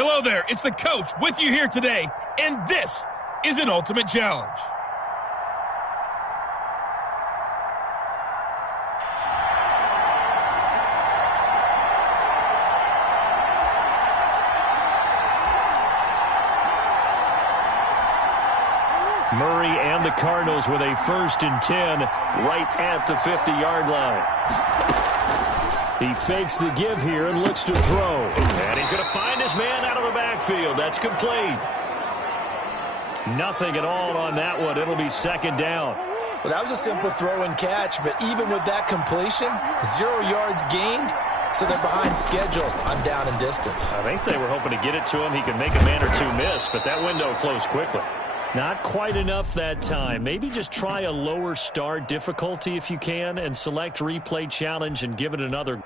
Hello there, it's the coach with you here today, and this is an ultimate challenge. Murray and the Cardinals with a 1st and 10 right at the 50-yard line. He fakes the give here and looks to throw. And he's going to find his man out of the backfield. That's complete. Nothing at all on that one. It'll be 2nd down. Well, that was a simple throw and catch, but even with that completion, 0 yards gained, so they're behind schedule on down and distance. I think they were hoping to get it to him. He could make a man or two miss, but that window closed quickly. Not quite enough that time. Maybe just try a lower start difficulty if you can and select replay challenge and give it another.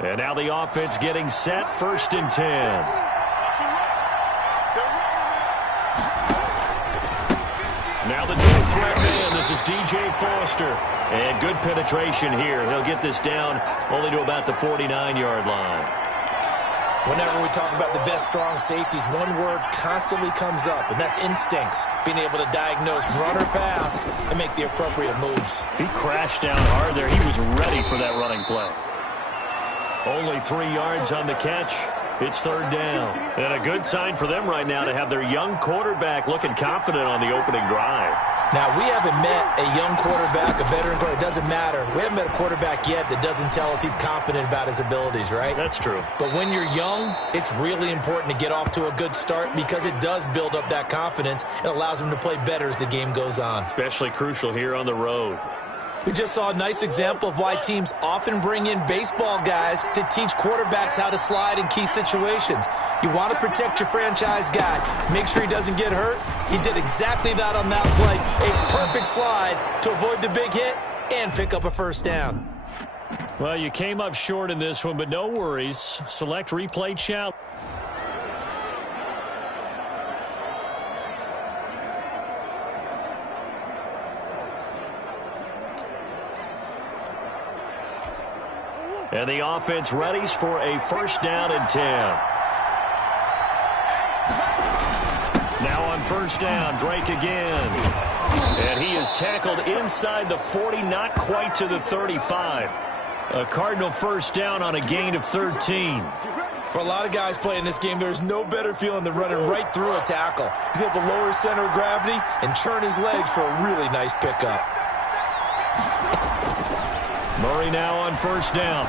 And now the offense getting set, 1st and 10. Now the deep threat man, this is DJ Foster. And good penetration here. He'll get this down only to about the 49-yard line. Whenever we talk about the best strong safeties, one word constantly comes up, and that's instincts. Being able to diagnose run or pass and make the appropriate moves. He crashed down hard there. He was ready for that running play. Only 3 yards on the catch. It's 3rd down. And a good sign for them right now to have their young quarterback looking confident on the opening drive. Now, we haven't met a young quarterback, a veteran quarterback. It doesn't matter. We haven't met a quarterback yet that doesn't tell us he's confident about his abilities, right? That's true. But when you're young, it's really important to get off to a good start because it does build up that confidence. It allows him to play better as the game goes on. Especially crucial here on the road. We just saw a nice example of why teams often bring in baseball guys to teach quarterbacks how to slide in key situations. You want to protect your franchise guy. Make sure he doesn't get hurt. He did exactly that on that play. A perfect slide to avoid the big hit and pick up a 1st down. Well, you came up short in this one, but no worries. Select replay challenge. And the offense readies for a 1st down and 10. Now on 1st down, Drake again. And he is tackled inside the 40, not quite to the 35. A Cardinal 1st down on a gain of 13. For a lot of guys playing this game, there's no better feeling than running right through a tackle. He's able to lower his center of gravity and churn his legs for a really nice pickup. Murray now on 1st down.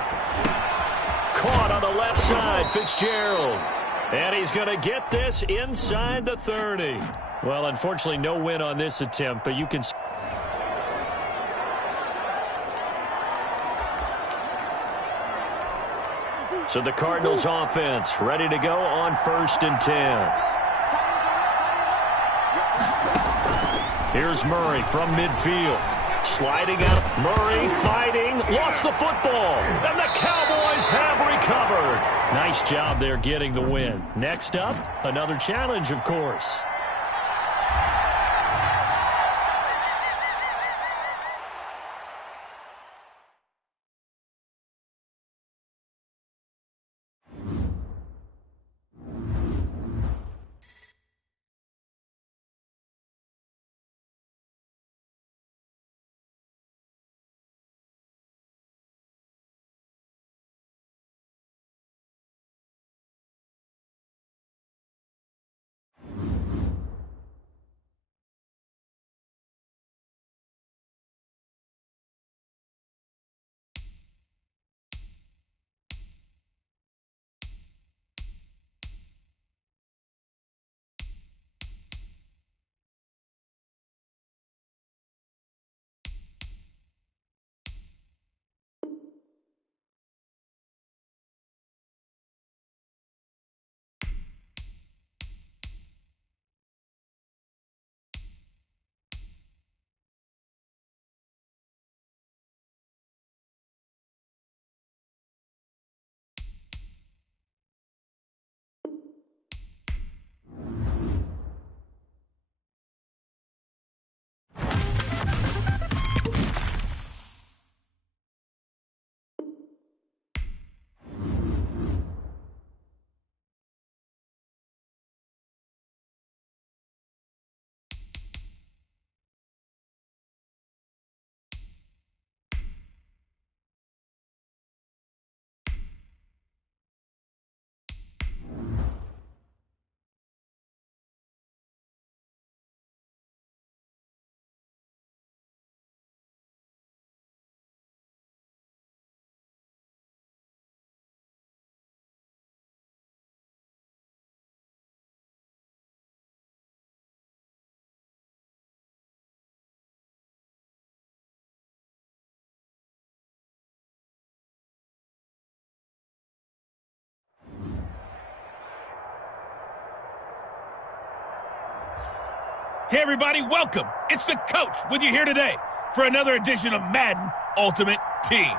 Caught on the left side, Fitzgerald. And he's going to get this inside the 30. Well, unfortunately, no win on this attempt, but you can... So the Cardinals offense ready to go on 1st and 10. Here's Murray from midfield. Sliding out. Murray fighting. Lost the football. And the Cowboys have recovered. Nice job there getting the win. Next up, another challenge, of course. Hey everybody, welcome. It's the coach with you here today for another edition of Madden Ultimate Team.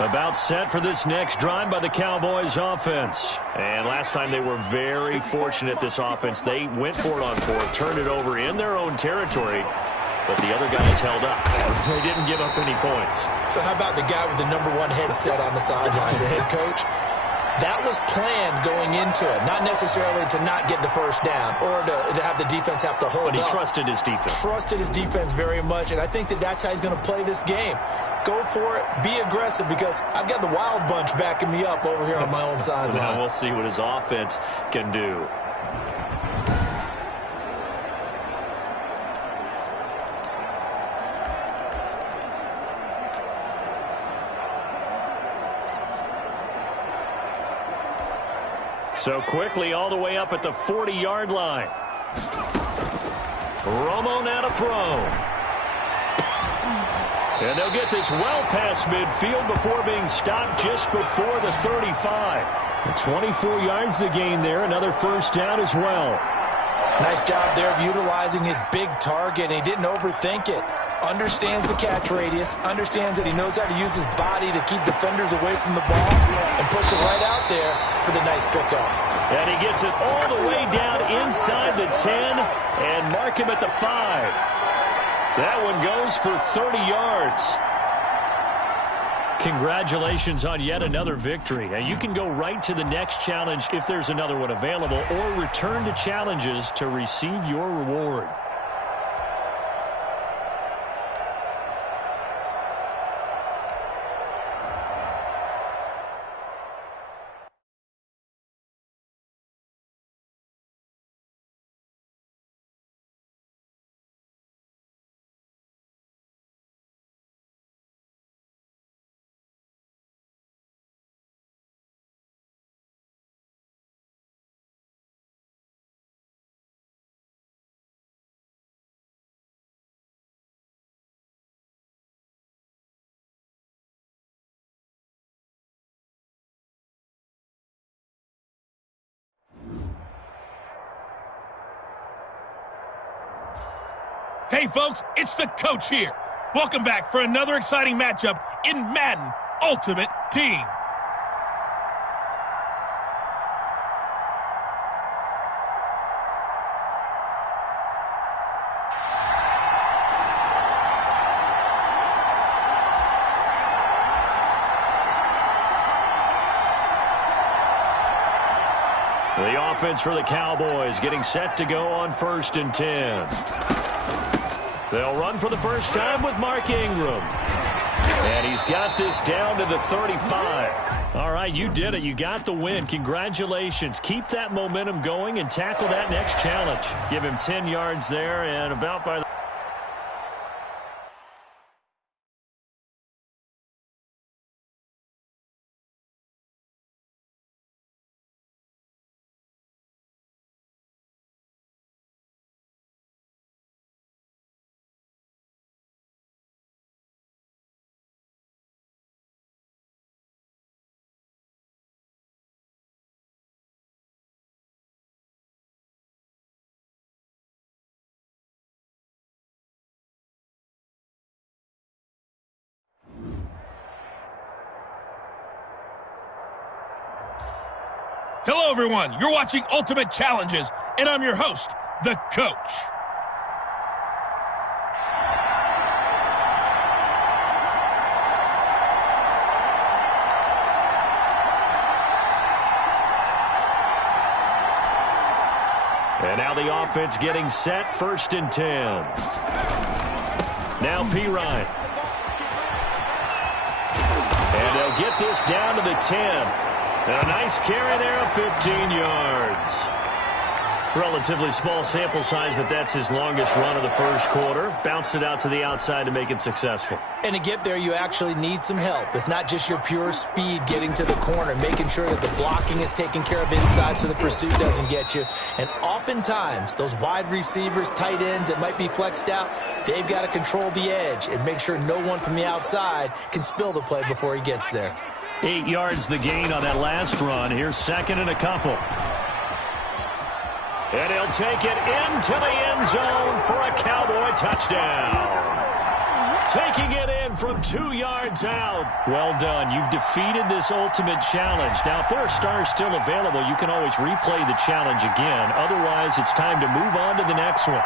About set for this next drive by the Cowboys offense. And last time they were very fortunate, this offense. They went for it on fourth, turned it over in their own territory, but the other guys held up. They didn't give up any points. So how about the guy with the #1 headset on the sidelines, the head coach? That was planned going into it, not necessarily to not get the first down or to have the defense have to hold up. But he trusted his defense. Trusted his defense very much, and I think that's how he's going to play this game. Go for it, be aggressive, because I've got the wild bunch backing me up over here on my own sideline. Now we'll see what his offense can do. So quickly all the way up at the 40-yard line. Romo now to throw. And they'll get this well past midfield before being stopped just before the 35. 24 yards to gain there. Another first down as well. Nice job there of utilizing his big target. He didn't overthink it. Understands the catch radius. Understands that he knows how to use his body to keep defenders away from the ball. And puts it right out there for the nice pickup. And he gets it all the way down inside the 10 and mark him at the 5. That one goes for 30 yards. Congratulations on yet another victory. Now you can go right to the next challenge if there's another one available, or return to challenges to receive your reward. Hey folks, it's the coach here. Welcome back for another exciting matchup in Madden Ultimate Team. The offense for the Cowboys getting set to go on 1st and 10. They'll run for the first time with Mark Ingram. And he's got this down to the 35. All right, you did it. You got the win. Congratulations. Keep that momentum going and tackle that next challenge. Give him 10 yards there and about by the... Hello everyone, you're watching Ultimate Challenges, and I'm your host, the coach. And now the offense getting set, 1st and 10. Now P-Ryan. And they'll get this down to the 10. And a nice carry there of 15 yards. Relatively small sample size, but that's his longest run of the first quarter. Bounced it out to the outside to make it successful. And to get there, you actually need some help. It's not just your pure speed getting to the corner, making sure that the blocking is taken care of inside so the pursuit doesn't get you. And oftentimes, those wide receivers, tight ends that might be flexed out, they've got to control the edge and make sure no one from the outside can spill the play before he gets there. 8 yards the gain on that last run. Here's second and a couple. And he'll take it into the end zone for a Cowboy touchdown. Taking it in from 2 yards out. Well done. You've defeated this ultimate challenge. Now, if there are stars still available, you can always replay the challenge again. Otherwise, it's time to move on to the next one.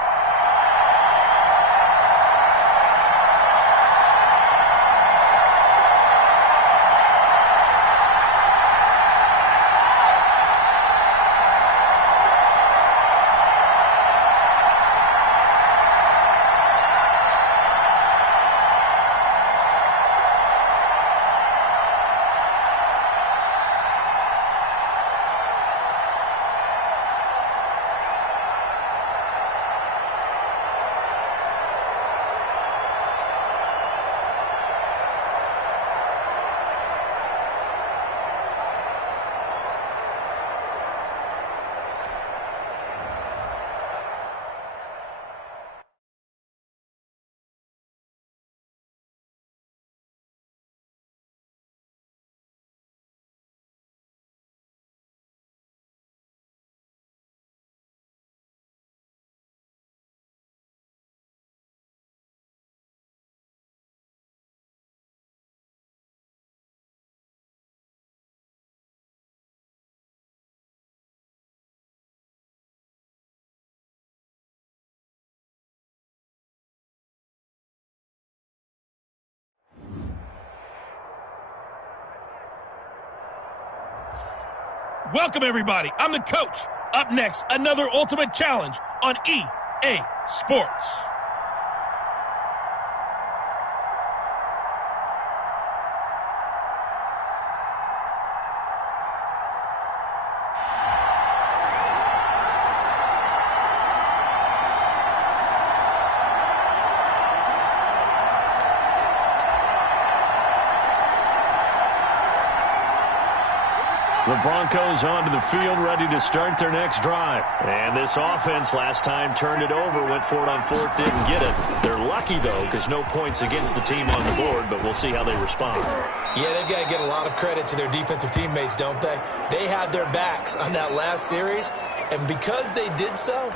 Welcome, everybody. I'm the coach. Up next, another ultimate challenge on EA Sports. The Broncos onto the field, ready to start their next drive. And this offense last time turned it over, went for it on fourth, didn't get it. They're lucky, though, because no points against the team on the board, but we'll see how they respond. Yeah, they've got to get a lot of credit to their defensive teammates, don't they? They had their backs on that last series, and because they did so,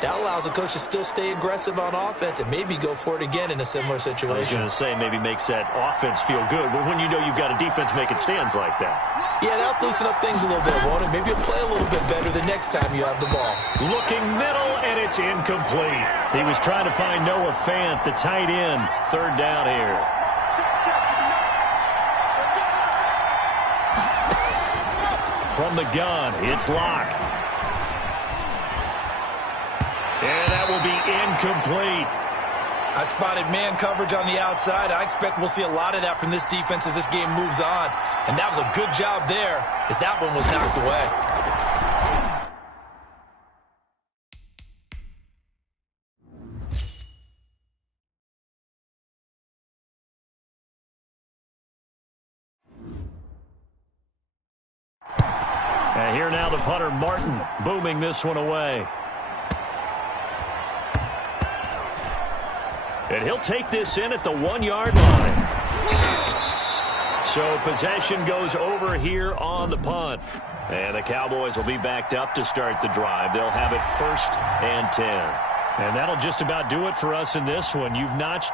that allows the coach to still stay aggressive on offense and maybe go for it again in a similar situation. I was going to say, maybe makes that offense feel good, but when you know you've got a defense making stands like that. Yeah, that'll loosen up things a little bit, won't it? Maybe you'll play a little bit better the next time you have the ball. Looking middle, and it's incomplete. He was trying to find Noah Fant, the tight end. Third down here. From the gun, it's Locke. And that will be incomplete. I spotted man coverage on the outside. I expect we'll see a lot of that from this defense as this game moves on. And that was a good job there as that one was knocked away. And here now the punter, Martin, booming this one away. And he'll take this in at the 1-yard line. So possession goes over here on the punt. And the Cowboys will be backed up to start the drive. They'll have it 1st and 10. And that'll just about do it for us in this one. You've notched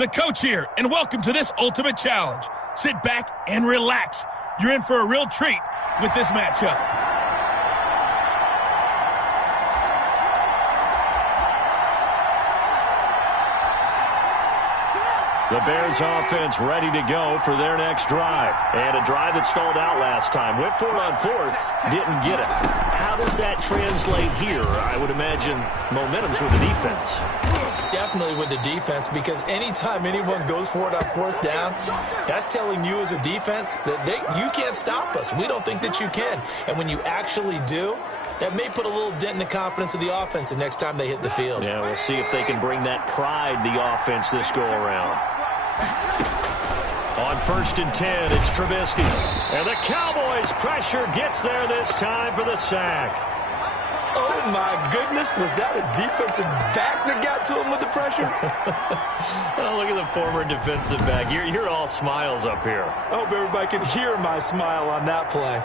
The coach here, and welcome to this ultimate challenge. Sit back and relax. You're in for a real treat with this matchup. The Bears offense ready to go for their next drive. And a drive that stalled out last time. Went for it on fourth, didn't get it. How does that translate here? I would imagine momentum's with the defense. Definitely with the defense, because anytime anyone goes for it on fourth down, that's telling you as a defense that you can't stop us. We don't think that you can. And when you actually do, that may put a little dent in the confidence of the offense the next time they hit the field. Yeah, we'll see if they can bring that pride in the offense this go-around. On 1st and 10, it's Trubisky. And the Cowboys' pressure gets there this time for the sack. Oh, my goodness. Was that a defensive back that got to him with the pressure? Oh, look at the former defensive back. You're all smiles up here. I hope everybody can hear my smile on that play.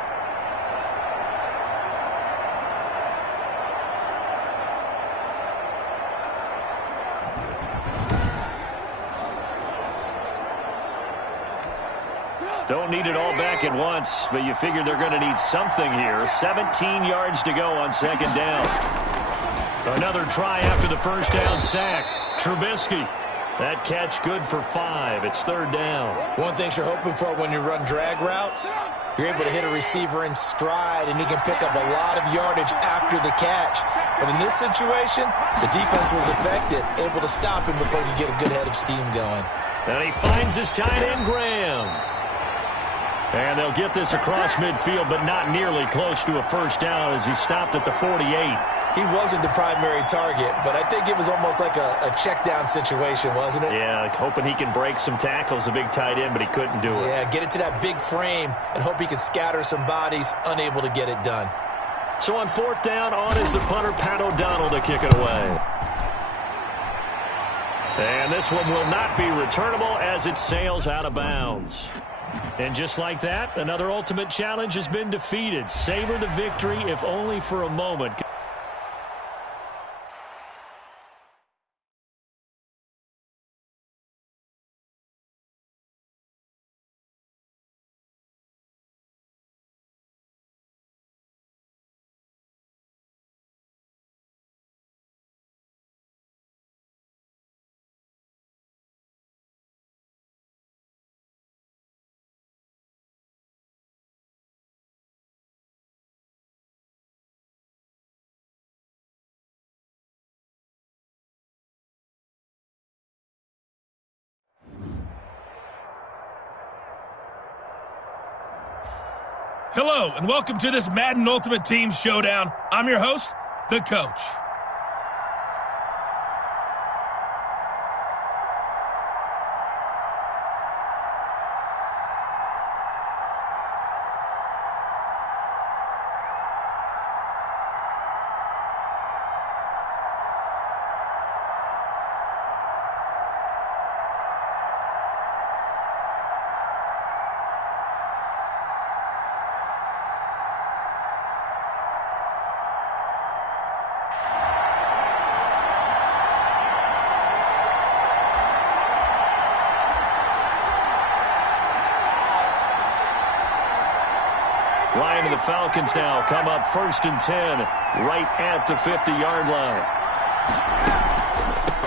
Don't need it all back at once, but you figure they're going to need something here. 17 yards to go on 2nd down. Another try after the first down sack. Trubisky. That catch good for 5. It's 3rd down. One thing you're hoping for when you run drag routes, you're able to hit a receiver in stride, and he can pick up a lot of yardage after the catch. But in this situation, the defense was effective, able to stop him before he could get a good head of steam going. And he finds his tight end, Graham. And they'll get this across midfield, but not nearly close to a first down as he stopped at the 48. He wasn't the primary target, but I think it was almost like a check down situation, wasn't it? Yeah, hoping he can break some tackles, a big tight end, but he couldn't do it. Yeah, get it to that big frame and hope he can scatter some bodies, unable to get it done. So on 4th down, on is the punter, Pat O'Donnell, to kick it away. And this one will not be returnable as it sails out of bounds. And just like that, another ultimate challenge has been defeated. Savor the victory, if only for a moment. Hello, and welcome to this Madden Ultimate Team Showdown. I'm your host, the coach. Ryan and the Falcons now come up 1st and 10, right at the 50-yard line.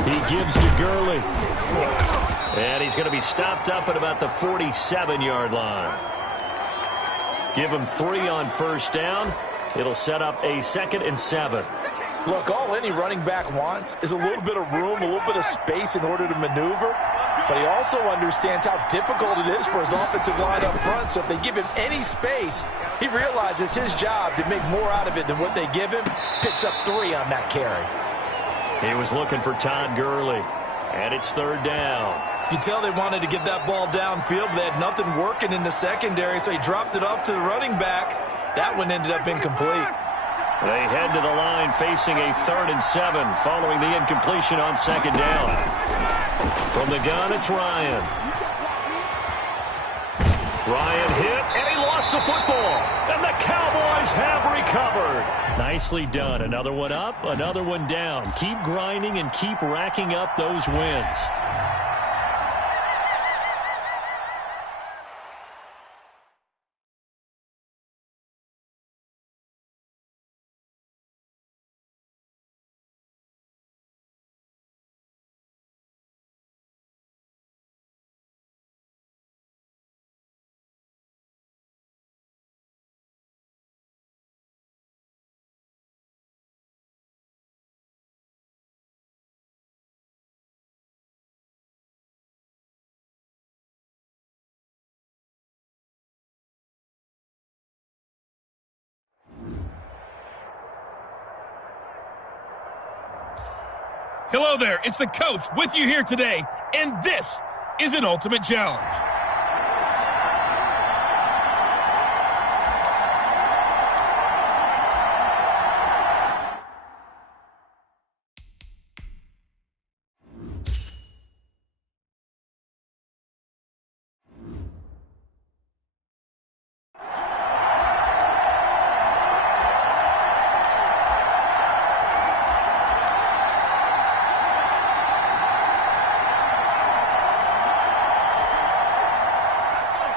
He gives to Gurley. And he's going to be stopped up at about the 47-yard line. Give him 3 on 1st down. It'll set up a 2nd and 7. Look, all any running back wants is a little bit of room, a little bit of space in order to maneuver. But he also understands how difficult it is for his offensive line up front. So if they give him any space, he realizes his job to make more out of it than what they give him. Picks up 3 on that carry. He was looking for Todd Gurley. And it's 3rd down. You tell they wanted to get that ball downfield, but they had nothing working in the secondary, so he dropped it off to the running back. That one ended up incomplete. They head to the line facing a 3rd and 7 following the incompletion on 2nd down. From the gun, it's Ryan. Ryan hit, and he lost the football. And the Cowboys have recovered. Nicely done. Another one up, another one down. Keep grinding and keep racking up those wins. Hello there, it's the coach with you here today, and this is an ultimate challenge.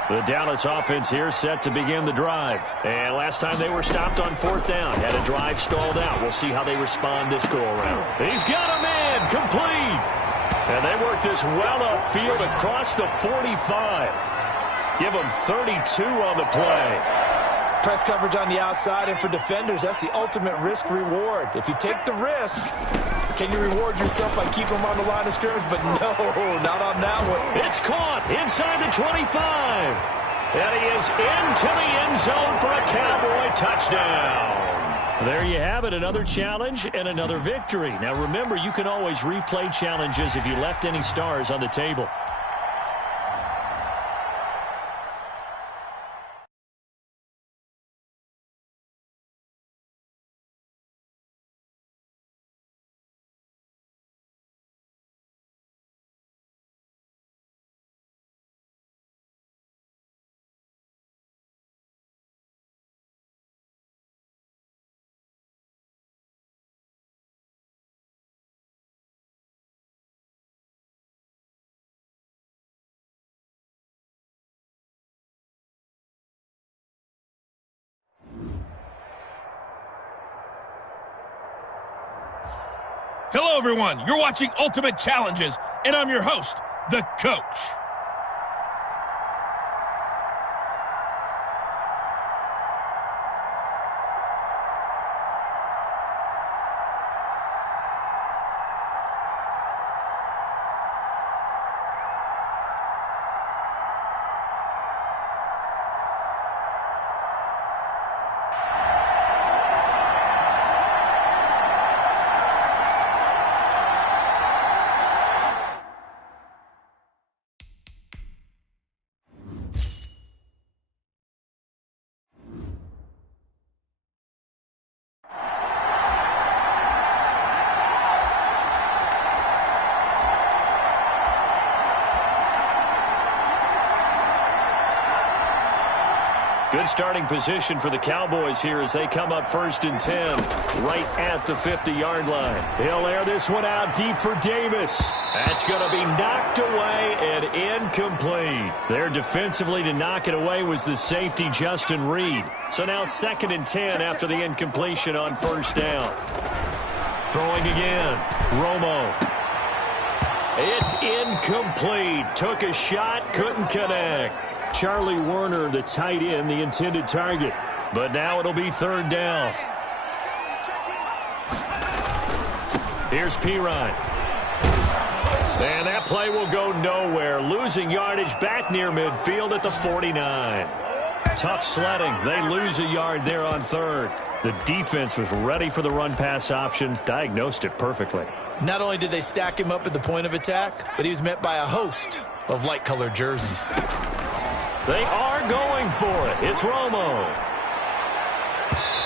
The Dallas offense here set to begin the drive. And last time they were stopped on 4th down. Had a drive stalled out. We'll see how they respond this go-around. He's got him in. Complete. And they work this well upfield across the 45. Give them 32 on the play. Press coverage on the outside, and for defenders, that's the ultimate risk-reward. If you take the risk, can you reward yourself by keeping them on the line of scrimmage? But no, not on that one. It's caught inside the 25. And he is into the end zone for a Cowboy touchdown. There you have it, another challenge and another victory. Now remember, you can always replay challenges if you left any stars on the table. Hello, everyone. You're watching Ultimate Challenges, and I'm your host, the Coach. Good starting position for the Cowboys here as they come up 1st and 10, right at the 50-yard line. He'll air this one out deep for Davis. That's going to be knocked away and incomplete. There defensively to knock it away was the safety, Justin Reed. So now 2nd and 10 after the incompletion on 1st down. Throwing again, Romo. It's incomplete. Took a shot, couldn't connect. Charlie Werner, the tight end, the intended target. But now it'll be 3rd down. Here's Pirine. And that play will go nowhere. Losing yardage back near midfield at the 49. Tough sledding. They lose a yard there on 3rd. The defense was ready for the run-pass option. Diagnosed it perfectly. Not only did they stack him up at the point of attack, but he was met by a host of light-colored jerseys. They are going for it. It's Romo.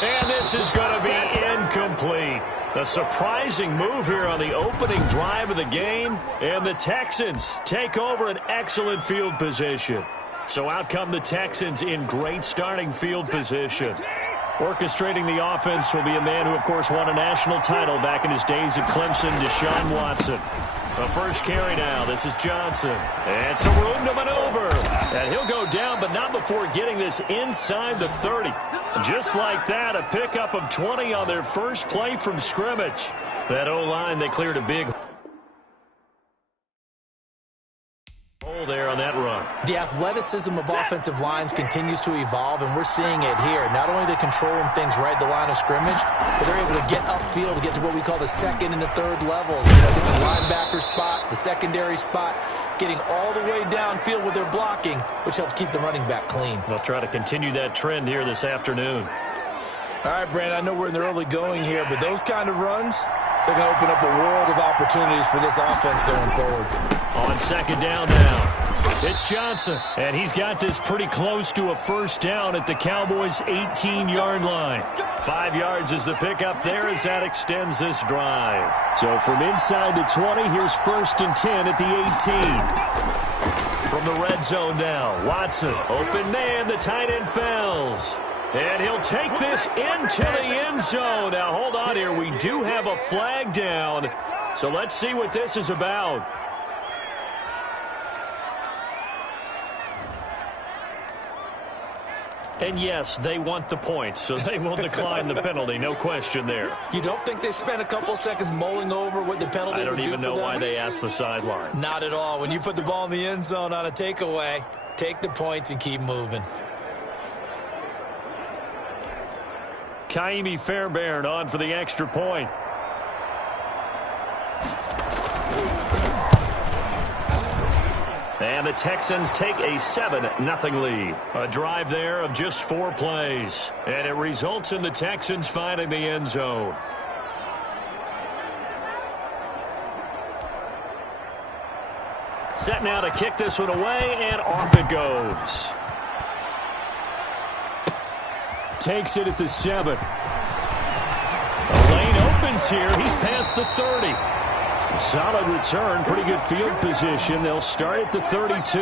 And this is going to be incomplete. A surprising move here on the opening drive of the game. And the Texans take over an excellent field position. So out come the Texans in great starting field position. Orchestrating the offense will be a man who, of course, won a national title back in his days at Clemson, Deshaun Watson. The first carry now. This is Johnson. And some room to maneuver. And he'll go down, but not before getting this inside the 30. Just like that, a pickup of 20 on their first play from scrimmage. That O-line, they cleared a big hole there on that run. The athleticism of offensive lines continues to evolve, and we're seeing it here. Not only are they controlling things right at the line of scrimmage, but they're able to get upfield to get to what we call the 2nd and the 3rd levels. You know, get the linebacker spot, the secondary spot, getting all the way downfield with their blocking, which helps keep the running back clean. They'll try to continue that trend here this afternoon. All right, Brandon, I know we're in the early going here, but those kind of runs, They're going to open up a world of opportunities for this offense going forward. On second down now, it's Johnson, and he's got this pretty close to a first down at the Cowboys' 18-yard line. 5 yards is the pickup there as that extends this drive. So from inside the 20, here's first and 10 at the 18. From the red zone now, Watson, open man, the tight end Fells. And he'll take this into the end zone. Now, hold on here. We do have a flag down. So let's see what this is about. And yes, they want the points, so they will decline the penalty. No question there. You don't think they spent a couple seconds mulling over what the penalty would do for them? I don't even know why they asked the sideline. Not at all. When you put the ball in the end zone on a takeaway, take the points and keep moving. Kaimi Fairbairn on for the extra point. And the Texans take a 7-0 lead. A drive there of just 4 plays. And it results in the Texans finding the end zone. Set now to kick this one away, and off it goes. Takes it at the 7. The lane opens here. He's past the 30. Solid return. Pretty good field position. They'll start at the 32.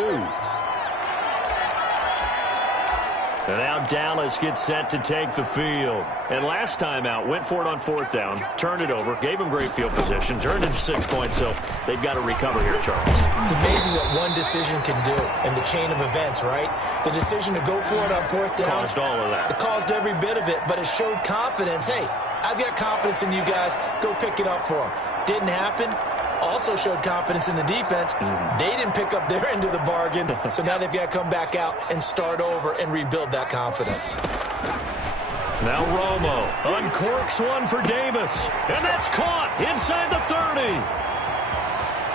And now Dallas gets set to take the field. And last time out, went for it on 4th down, turned it over, gave them great field position, turned it to 6 points, so they've got to recover here, Charles. It's amazing what one decision can do in the chain of events, right? The decision to go for it on 4th down. Caused all of that. It caused every bit of it, but it showed confidence. Hey, I've got confidence in you guys. Go pick it up for them. Didn't happen. Also showed confidence in the defense. They didn't pick up their end of the bargain, so now they've got to come back out and start over and rebuild that confidence. Now Romo uncorks one for Davis, and that's caught inside the 30.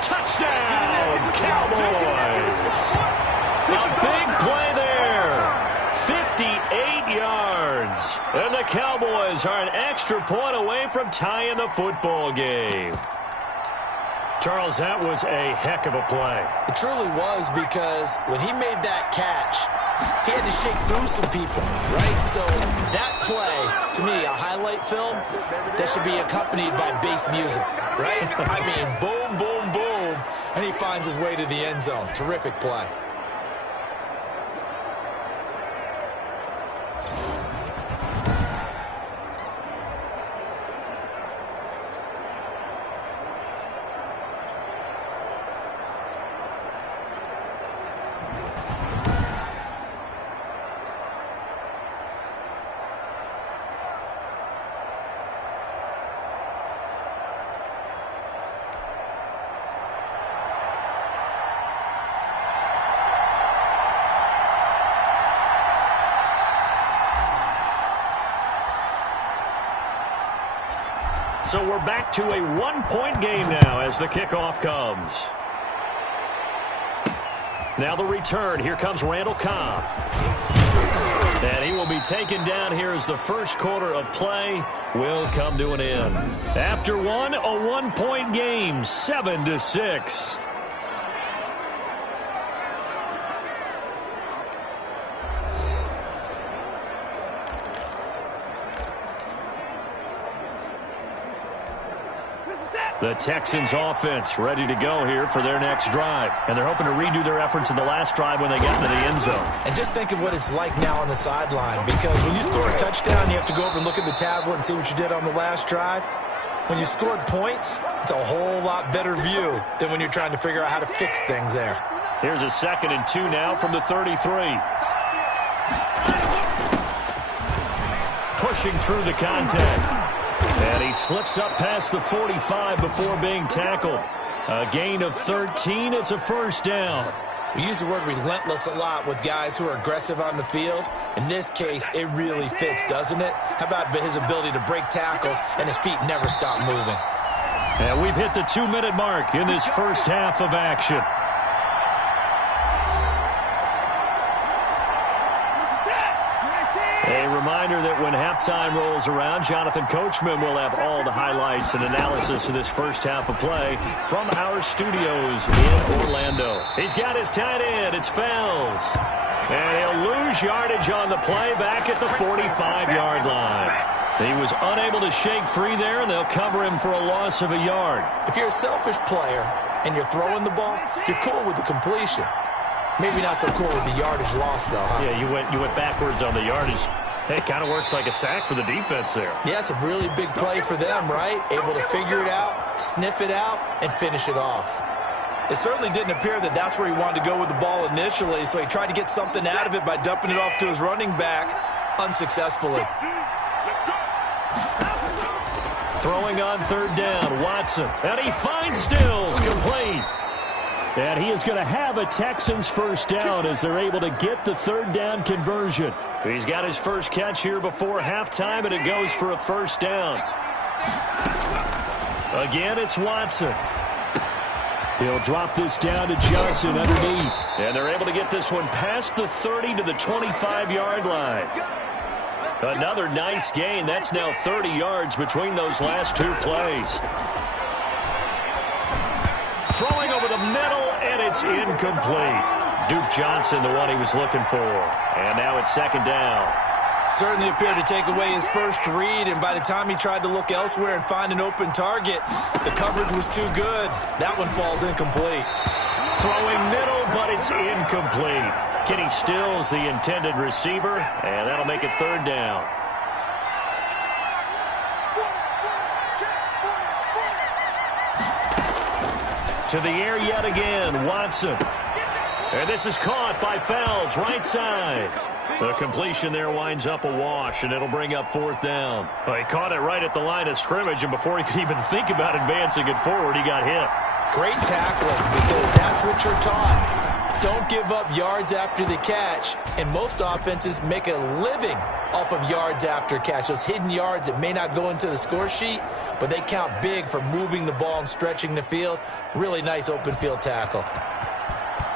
Touchdown, Cowboys! A big play there. 58 yards. And the Cowboys are an extra point away from tying the football game. Charles, that was a heck of a play. It truly was, because when he made that catch, he had to shake through some people, right? So that play, to me, a highlight film that should be accompanied by bass music, right? I mean, boom, boom, boom, and he finds his way to the end zone. Terrific play. So we're back to a one-point game now as the kickoff comes. Now the return. Here comes Randall Cobb. And he will be taken down here as the first quarter of play will come to an end. After one, a one-point game, 7-6. The Texans offense ready to go here for their next drive. And they're hoping to redo their efforts in the last drive when they got into the end zone. And just think of what it's like now on the sideline, because when you score a touchdown, you have to go over and look at the tablet and see what you did on the last drive. When you scored points, it's a whole lot better view than when you're trying to figure out how to fix things there. Here's a 2nd and 2 now from the 33. Pushing through the contact. And he slips up past the 45 before being tackled. A gain of 13. It's a first down. We use the word relentless a lot with guys who are aggressive on the field. In this case, it really fits, doesn't it? How about his ability to break tackles and his feet never stop moving? And we've hit the 2-minute mark in this first half of action. A reminder that when halftime rolls around, Jonathan Coachman will have all the highlights and analysis of this first half of play from our studios in Orlando. He's got his tight end. It's Fells. And he'll lose yardage on the play back at the 45-yard line. He was unable to shake free there, and they'll cover him for a loss of a yard. If you're a selfish player and you're throwing the ball, you're cool with the completion. Maybe not so cool with the yardage loss, though, huh? Yeah, you went backwards on the yardage. Hey, it kind of works like a sack for the defense there. Yeah, it's a really big play for them, right? Able to figure it out, sniff it out, and finish it off. It certainly didn't appear that that's where he wanted to go with the ball initially, so he tried to get something out of it by dumping it off to his running back unsuccessfully. Throwing on third down, Watson. And he finds Stills, complete. And he is going to have a Texans first down as they're able to get the third down conversion. He's got his first catch here before halftime, and it goes for a first down. Again, it's Watson. He'll drop this down to Johnson underneath. And they're able to get this one past the 30 to the 25-yard line. Another nice gain. That's now 30 yards between those last two plays. Throwing over the middle, and it's incomplete. Duke Johnson, the one he was looking for. And now it's second down. Certainly appeared to take away his first read, and by the time he tried to look elsewhere and find an open target, the coverage was too good. That one falls incomplete. Throwing middle, but it's incomplete. Kenny Stills, the intended receiver, and that'll make it third down. To the air yet again, Watson. And this is caught by Fells, right side. The completion there winds up a wash, and it'll bring up fourth down. Well, he caught it right at the line of scrimmage, and before he could even think about advancing it forward, he got hit. Great tackling, because that's what you're taught. Don't give up yards after the catch, and most offenses make a living off of yards after catch. Those hidden yards that may not go into the score sheet, but they count big for moving the ball and stretching the field. Really nice open field tackle.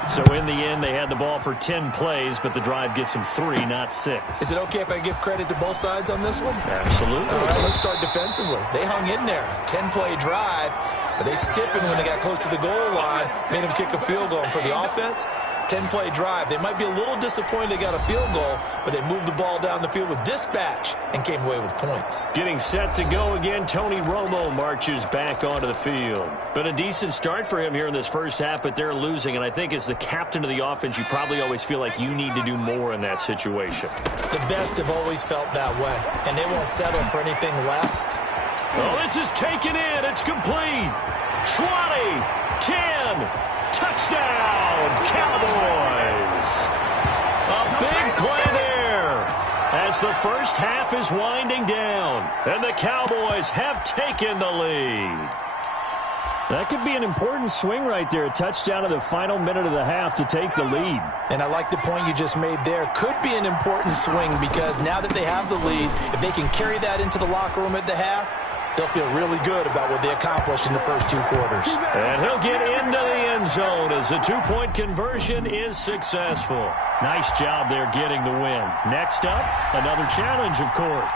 So in the end, they had the ball for 10 plays, but the drive gets them 3, not 6. Is it okay if I give credit to both sides on this one? Absolutely. All right, let's start defensively. They hung in there. 10-play drive, but they stiffened when they got close to the goal line, made them kick a field goal. And for the offense, 10-play drive. They might be a little disappointed they got a field goal, but they moved the ball down the field with dispatch and came away with points. Getting set to go again, Tony Romo marches back onto the field. But a decent start for him here in this first half, but they're losing. And I think as the captain of the offense, you probably always feel like you need to do more in that situation. The best have always felt that way, and they won't settle for anything less. Oh, this is taken in. It's complete. 20, 10, touchdown, Cowboys. A big play there as the first half is winding down, and the Cowboys have taken the lead. That could be an important swing right there. A touchdown in the final minute of the half to take the lead. And I like the point you just made there. Could be an important swing because now that they have the lead, if they can carry that into the locker room at the half, they'll feel really good about what they accomplished in the first two quarters. And he'll get into the end zone as the two-point conversion is successful. Nice job there getting the win. Next up, another challenge of course.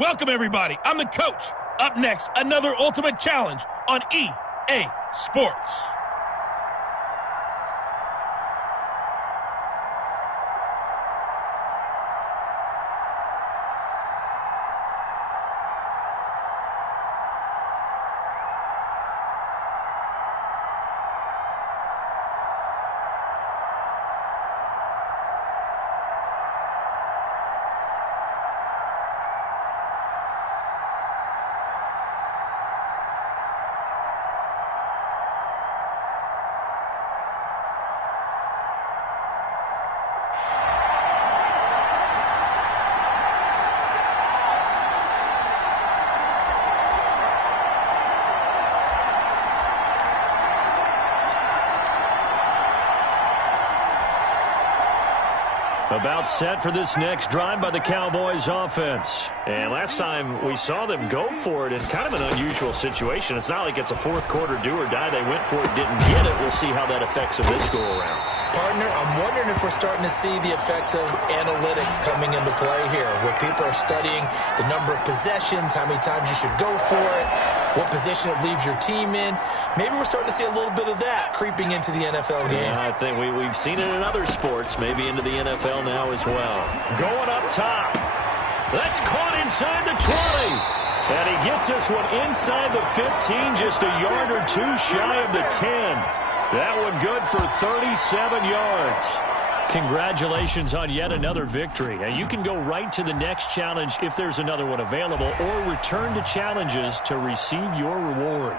Welcome, everybody. I'm the coach. Up next, another ultimate challenge on EA Sports. About set for this next drive by the Cowboys offense. And last time we saw them go for it in kind of an unusual situation. It's not like it's a fourth quarter do or die. They went for it, didn't get it. We'll see how that affects them this go around. Partner, I'm wondering if we're starting to see the effects of analytics coming into play here, where people are studying the number of possessions, how many times you should go for it, what position it leaves your team in. Maybe we're starting to see a little bit of that creeping into the NFL game. Yeah, I think we've seen it in other sports, maybe into the NFL now as well. Going up top. That's caught inside the 20. And he gets this one inside the 15, just a yard or two shy of the 10. That one good for 37 yards. Congratulations on yet another victory. Now you can go right to the next challenge if there's another one available, or return to challenges to receive your reward.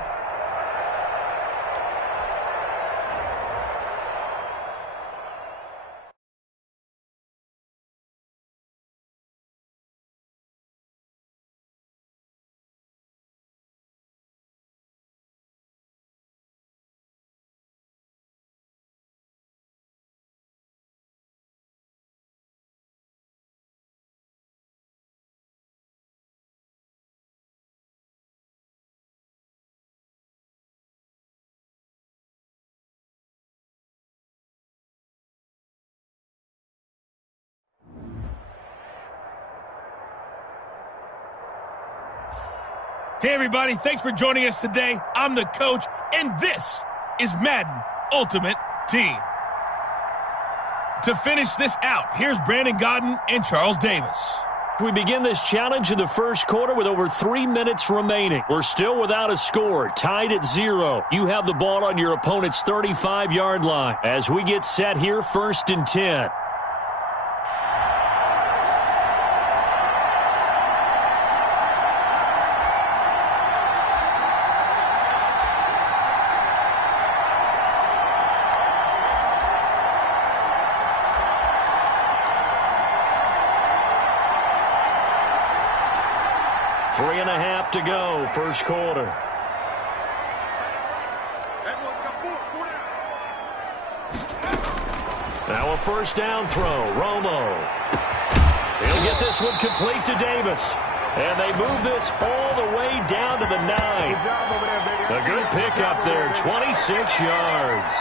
Hey, everybody. Thanks for joining us today. I'm the coach, and this is Madden Ultimate Team. To finish this out, here's Brandon Godden and Charles Davis. We begin this challenge in the first quarter with over 3 minutes remaining. We're still without a score, tied at 0. You have the ball on your opponent's 35-yard line. As we get set here, 1st and 10. To go, first quarter. Now a first down throw, Romo. He'll get this one complete to Davis. And they move this all the way down to the 9. A good pickup there, 26 yards.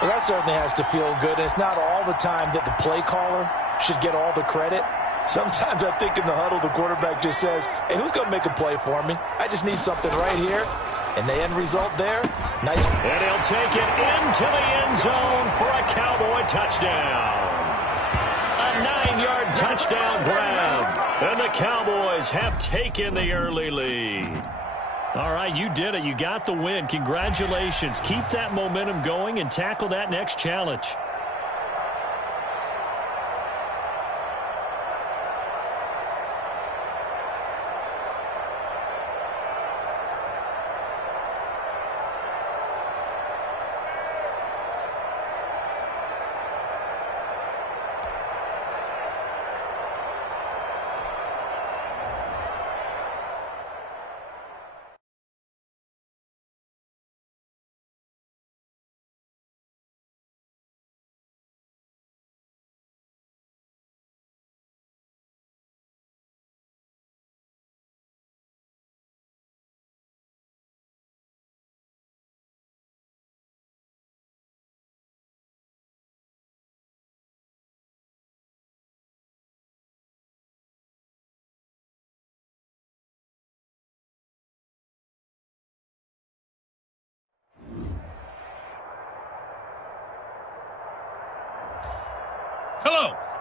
Well, that certainly has to feel good. And it's not all the time that the play caller should get all the credit. Sometimes I think in the huddle, the quarterback just says, hey, who's going to make a play for me? I just need something right here. And the end result there, nice. And he'll take it into the end zone for a Cowboy touchdown. A 9-yard touchdown grab. And the Cowboys have taken the early lead. All right, you did it. You got the win. Congratulations. Keep that momentum going and tackle that next challenge.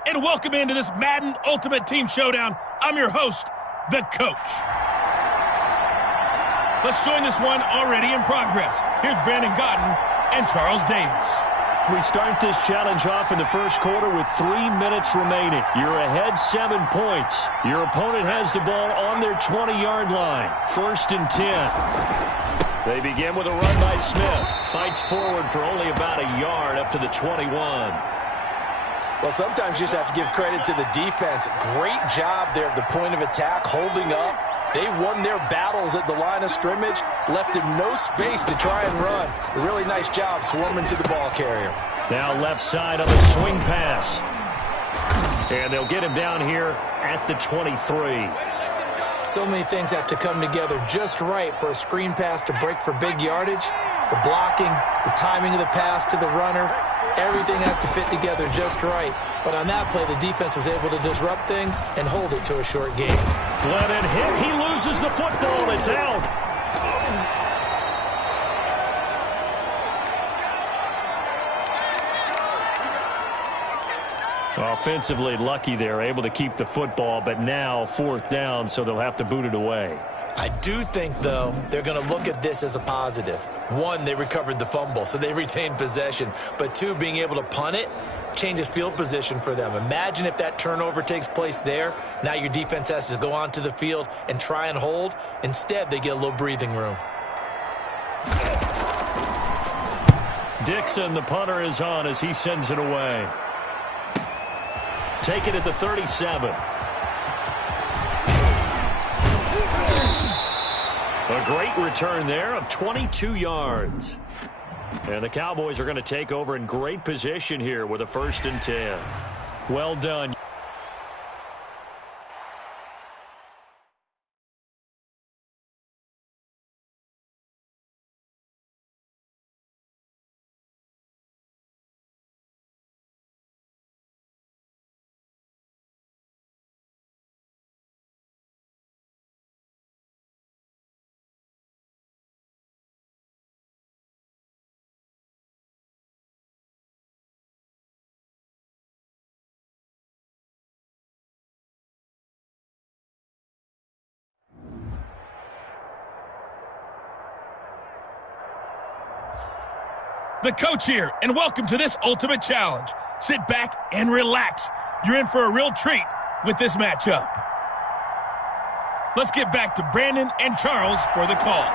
and welcome into this Madden Ultimate Team Showdown. I'm your host, the Coach. Let's join this one already in progress. Here's Brandon Godden and Charles Davis. We start this challenge off in the first quarter with 3 minutes remaining. You're ahead 7 points. Your opponent has the ball on their 20-yard line. 1st and 10. They begin with a run by Smith. Fights forward for only about a yard up to the 21. Well, sometimes you just have to give credit to the defense. Great job there at the point of attack, holding up. They won their battles at the line of scrimmage, left him no space to try and run. A really nice job swarming to the ball carrier. Now left side on the swing pass. And they'll get him down here at the 23. So many things have to come together just right for a screen pass to break for big yardage. The blocking, the timing of the pass to the runner, everything has to fit together just right. But on that play, the defense was able to disrupt things and hold it to a short game. Glennon hit. He loses the football. It's out. Offensively lucky they're able to keep the football, but now 4th down, so they'll have to boot it away. I do think, though, they're going to look at this as a positive. 1, they recovered the fumble, so they retained possession. But 2, being able to punt it changes field position for them. Imagine if that turnover takes place there. Now your defense has to go onto the field and try and hold. Instead, they get a little breathing room. Dixon, the punter, is on as he sends it away. Take it at the 37. A great return there of 22 yards. And the Cowboys are going to take over in great position here with a 1st and 10. Well done. The Coach here, and welcome to this Ultimate Challenge. Sit back and relax. You're in for a real treat with this matchup. Let's get back to Brandon and Charles for the call.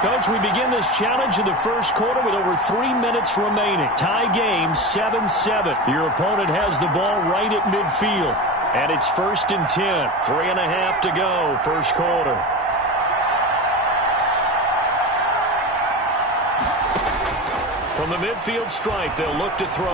Coach, we begin this challenge in the first quarter with over 3 minutes remaining. Tie game, 7-7. Your opponent has the ball right at midfield. And it's 1st and 10. 3.5 to go, first quarter. From the midfield stripe, they'll look to throw.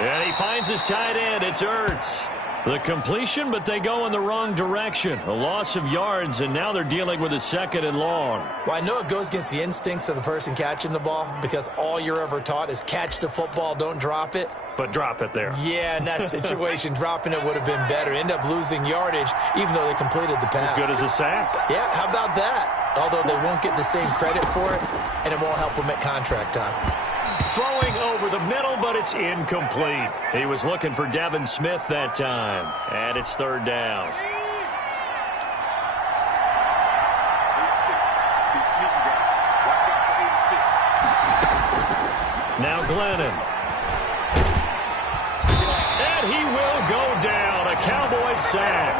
And he finds his tight end. It's Ertz. The completion, but they go in the wrong direction. A loss of yards, and now they're dealing with a 2nd and long. Well, I know it goes against the instincts of the person catching the ball because all you're ever taught is catch the football, don't drop it. But drop it there. Yeah, in that situation, dropping it would have been better. End up losing yardage, even though they completed the pass. As good as a sack. Yeah, how about that? Although they won't get the same credit for it, and it won't help them at contract time. Throwing over the middle, but it's incomplete. He was looking for Devin Smith that time. And it's 3rd down. Now Glennon. And he will go down. A Cowboy sack.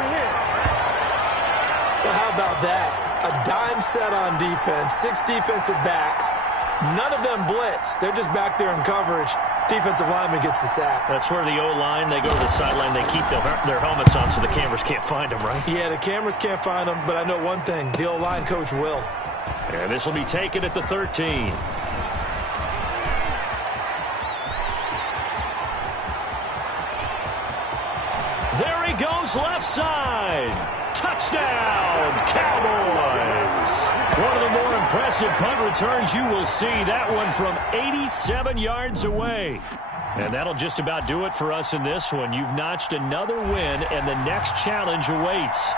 Well, how about that? A dime set on defense, 6 defensive backs. None of them blitz. They're just back there in coverage. Defensive lineman gets the sack. That's where the O-line, they go to the sideline, they keep their helmets on so the cameras can't find them, right? Yeah, the cameras can't find them, but I know one thing. The O-line coach will. And this will be taken at the 13. There he goes, left side. Touchdown, Cowboys. One of the more impressive punt returns you will see. That one from 87 yards away. And that'll just about do it for us in this one. You've notched another win, and the next challenge awaits.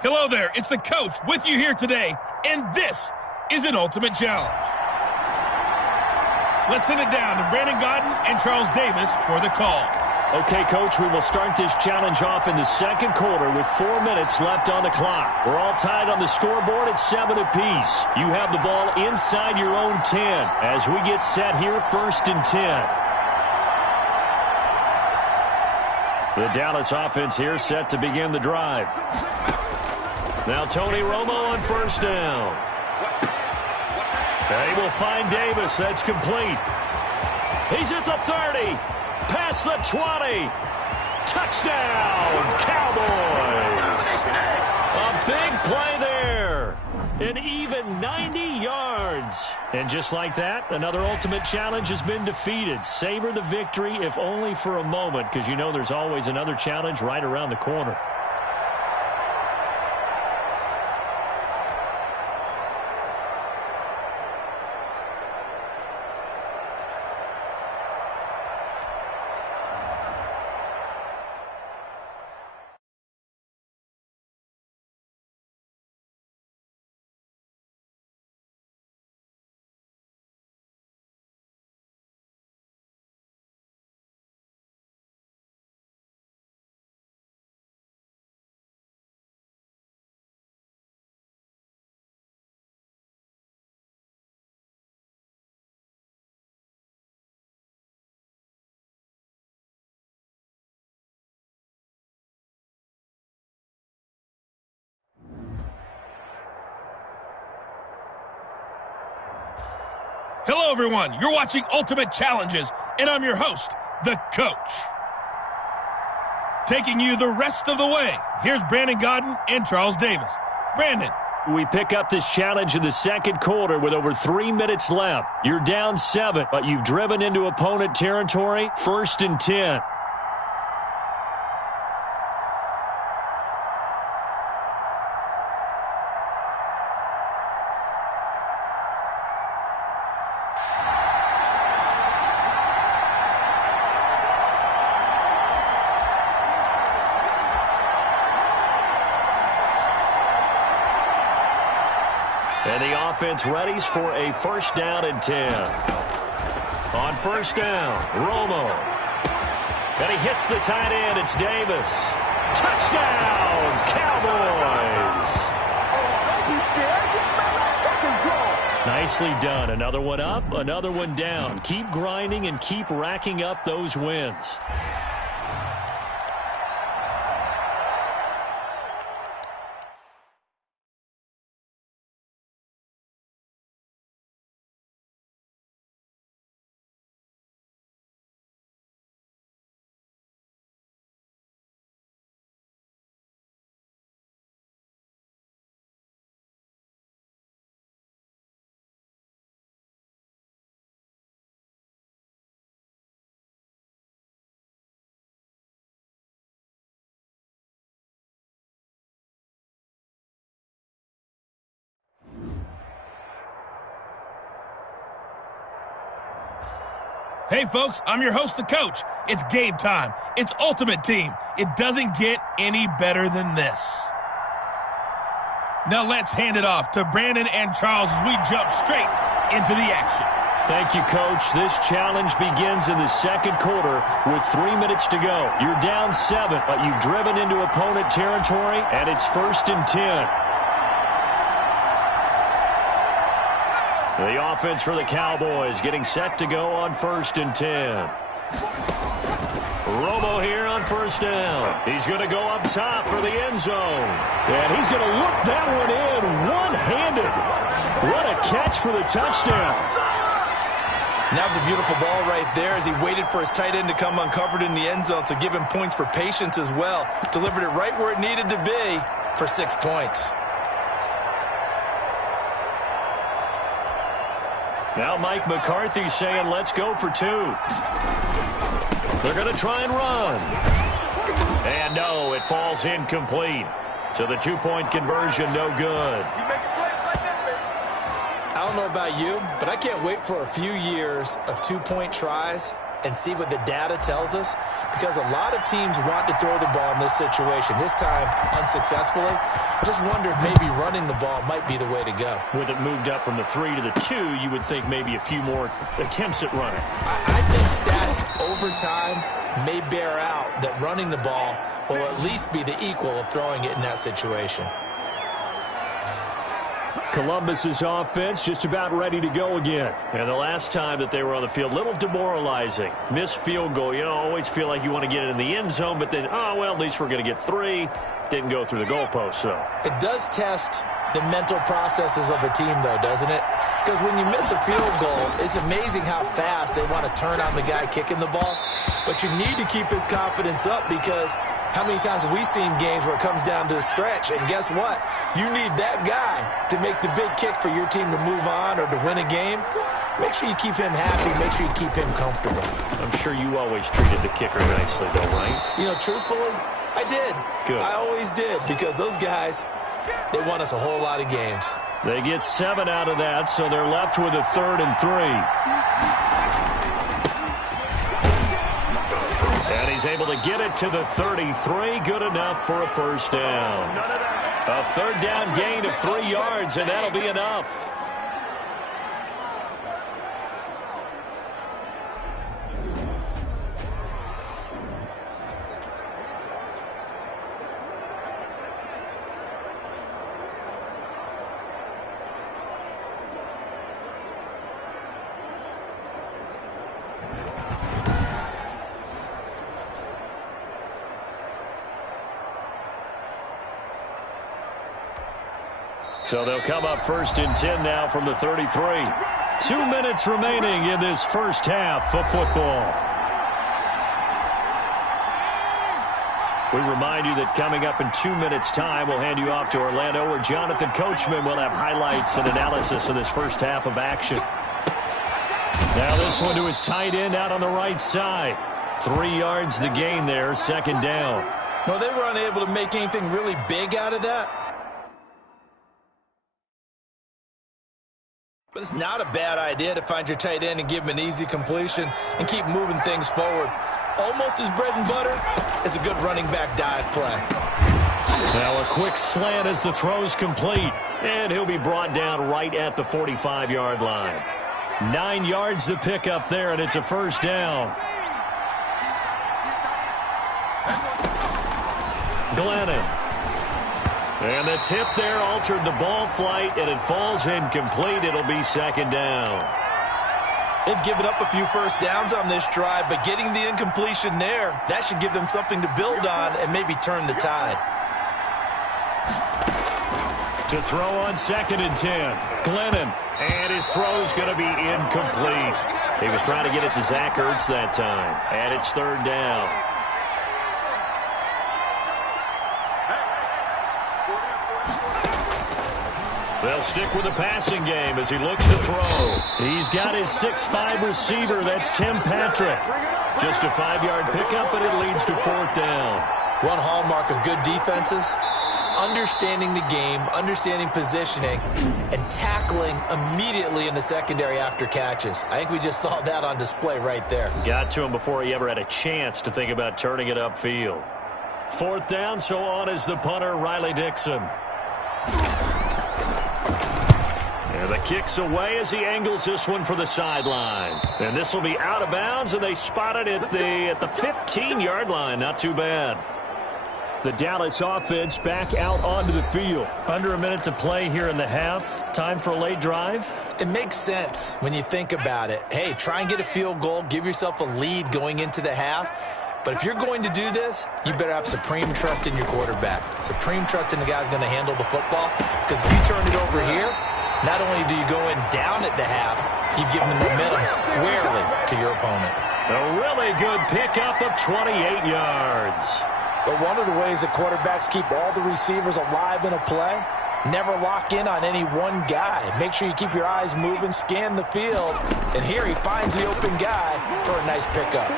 Hello there, it's the coach with you here today, and this is an ultimate challenge. Let's send it down to Brandon Gaudin and Charles Davis for the call. Okay, Coach, we will start this challenge off in the second quarter with 4 minutes left on the clock. We're all tied on the scoreboard at 7 apiece. You have the ball inside your own 10 as we get set here, 1st and 10. The Dallas offense here set to begin the drive. Now Tony Romo on 1st down. And he will find Davis. That's complete. He's at the 30. Past the 20. Touchdown, Cowboys. A big play there. An even 90 yards. And just like that, another ultimate challenge has been defeated. Savor the victory, if only for a moment, because you know there's always another challenge right around the corner. Hello, everyone. You're watching Ultimate Challenges, and I'm your host, the coach. Taking you the rest of the way, here's Brandon Gaudin and Charles Davis. Brandon. We pick up this challenge in the second quarter with over 3 minutes left. You're down 7, but you've driven into opponent territory, 1st and 10. And the offense readies for a 1st down and 10. On 1st down, Romo. And he hits the tight end. It's Davis. Touchdown, Cowboys. Nicely done. Another one up, another one down. Keep grinding and keep racking up those wins. Hey, folks, I'm your host, the coach. It's game time. It's Ultimate Team. It doesn't get any better than this. Now let's hand it off to Brandon and Charles as we jump straight into the action. Thank you, Coach. This challenge begins in the second quarter with 3 minutes to go. You're down 7, but you've driven into opponent territory, and it's 1st and 10. The offense for the Cowboys getting set to go on 1st and 10. Romo here on 1st down. He's going to go up top for the end zone. And he's going to look that one in one-handed. What a catch for the touchdown. That was a beautiful ball right there as he waited for his tight end to come uncovered in the end zone, so give him points for patience as well. Delivered it right where it needed to be for 6 points. Now Mike McCarthy's saying, let's go for 2. They're going to try and run. And no, it falls incomplete. So the 2-point conversion, no good. I don't know about you, but I can't wait for a few years of 2-point tries and see what the data tells us? Because a lot of teams want to throw the ball in this situation, this time unsuccessfully. I just wonder if maybe running the ball might be the way to go. With it moved up from the 3 to the 2, you would think maybe a few more attempts at running. I think stats over time may bear out that running the ball will at least be the equal of throwing it in that situation. Columbus's offense just about ready to go again. And the last time that they were on the field, a little demoralizing. Missed field goal. You know, always feel like you want to get it in the end zone, but then, oh, well, at least we're going to get 3. Didn't go through the goalpost, though. It does test the mental processes of a team, though, doesn't it? Because when you miss a field goal, it's amazing how fast they want to turn on the guy kicking the ball. But you need to keep his confidence up, because how many times have we seen games where it comes down to the stretch? And guess what? You need that guy to make the big kick for your team to move on or to win a game. Make sure you keep him happy. Make sure you keep him comfortable. I'm sure you always treated the kicker nicely, though, right? You know, truthfully, I did. Good. I always did, because those guys, they won us a whole lot of games. They get 7 out of that, so they're left with a 3rd and 3. And he's able to get it to the 33. Good enough for a first down. A 3rd down gain of 3 yards, and that'll be enough. So they'll come up 1st and 10 now from the 33. 2 minutes remaining in this first half of football. We remind you that coming up in 2 minutes' time, we'll hand you off to Orlando, where Jonathan Coachman will have highlights and analysis of this first half of action. Now this one to his tight end out on the right side. 3 yards the gain there, 2nd down. No, they were unable to make anything really big out of that. But it's not a bad idea to find your tight end and give him an easy completion and keep moving things forward. Almost his bread and butter is a good running back dive play. Now a quick slant as the throw's complete. And he'll be brought down right at the 45-yard line. 9 yards to pick up there, and it's a first down. Glennon. And the tip there altered the ball flight, and it falls incomplete. It'll be 2nd down. They've given up a few first downs on this drive, but getting the incompletion there, that should give them something to build on and maybe turn the tide. To throw on 2nd and 10. Glennon. And his throw's going to be incomplete. He was trying to get it to Zach Ertz that time. And it's 3rd down. They'll stick with the passing game as he looks to throw. He's got his 6'5" receiver. That's Tim Patrick. Just a 5-yard pickup, and it leads to 4th down. One hallmark of good defenses is understanding the game, understanding positioning, and tackling immediately in the secondary after catches. I think we just saw that on display right there. Got to him before he ever had a chance to think about turning it upfield. 4th down, so on is the punter, Riley Dixon. And the kick's away as he angles this one for the sideline. And this will be out of bounds, and they spot it at the 15-yard line. Not too bad. The Dallas offense back out onto the field. Under a minute to play here in the half. Time for a late drive. It makes sense when you think about it. Hey, try and get a field goal. Give yourself a lead going into the half. But if you're going to do this, you better have supreme trust in your quarterback. Supreme trust in the guy who's going to handle the football. Because if you turn it over here, not only do you go in down at the half, you've given the momentum squarely to your opponent. A really good pickup of 28 yards. But one of the ways that quarterbacks keep all the receivers alive in a play, never lock in on any one guy. Make sure you keep your eyes moving, scan the field, and here he finds the open guy for a nice pickup.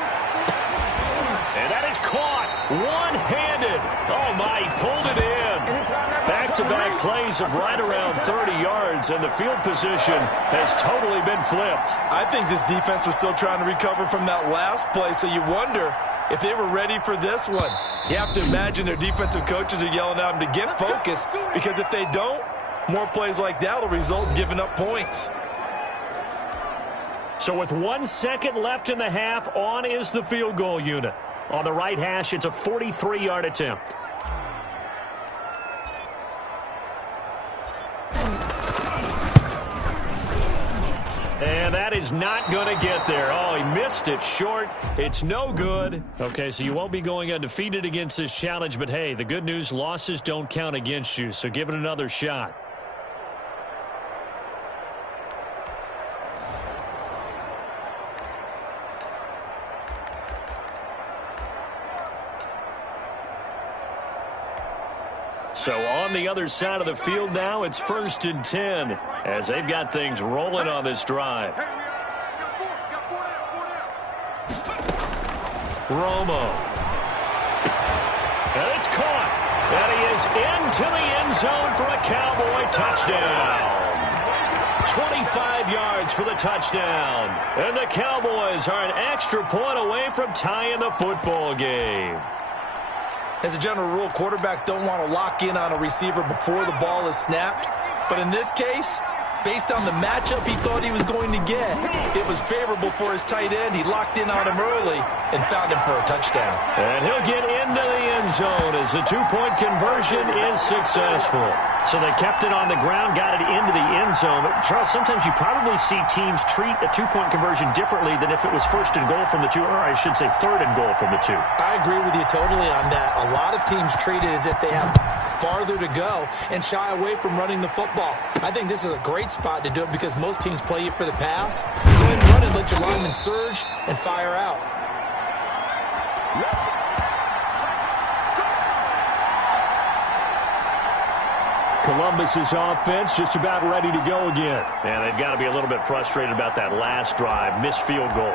And that is caught one-handed. Oh, my, he pulled it in. Back-to-back back plays of right around 30 yards, and the field position has totally been flipped. I think this defense was still trying to recover from that last play, so you wonder if they were ready for this one. You have to imagine their defensive coaches are yelling at them to get focused, because if they don't, more plays like that will result in giving up points. So with 1 second left in the half, on is the field goal unit. On the right hash, it's a 43-yard attempt. And that is not going to get there. Oh, he missed it short. It's no good. Okay, so you won't be going undefeated against this challenge, but hey, the good news, losses don't count against you, so give it another shot. So on the other side of the field now, it's 1st and 10 as they've got things rolling on this drive. Romo. And it's caught. And he is into the end zone for a Cowboy touchdown. 25 yards for the touchdown. And the Cowboys are an extra point away from tying the football game. As a general rule, quarterbacks don't want to lock in on a receiver before the ball is snapped. But in this case, based on the matchup he thought he was going to get, it was favorable for his tight end. He locked in on him early and found him for a touchdown. And he'll get into the end zone as the two-point conversion is successful. So they kept it on the ground, got it into the end zone. But Charles, sometimes you probably see teams treat a two-point conversion differently than if it was 1st and goal from the 2, or I should say 3rd and goal from the 2. I agree with you totally on that. A lot of teams treat it as if they have farther to go and shy away from running the football. I think this is a great spot to do it because most teams play you for the pass. Go ahead and run and let your linemen surge and fire out. Columbus's offense just about ready to go again. And they've got to be a little bit frustrated about that last drive. Missed field goal.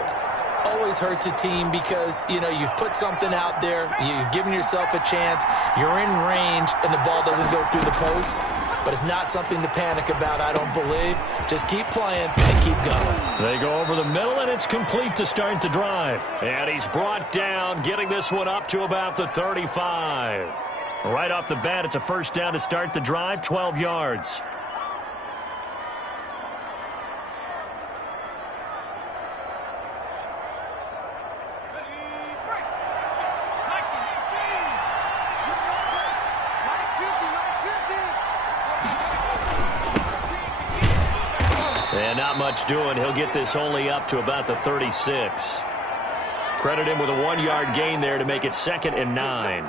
Always hurts a team because, you know, you've put something out there, you've given yourself a chance, you're in range, and the ball doesn't go through the post. But it's not something to panic about, I don't believe. Just keep playing and keep going. They go over the middle, and it's complete to start the drive. And he's brought down, getting this one up to about the 35. Right off the bat, it's a first down to start the drive, 12 yards. And not much doing. He'll get this only up to about the 36. Credit him with a 1-yard gain there to make it 2nd and 9.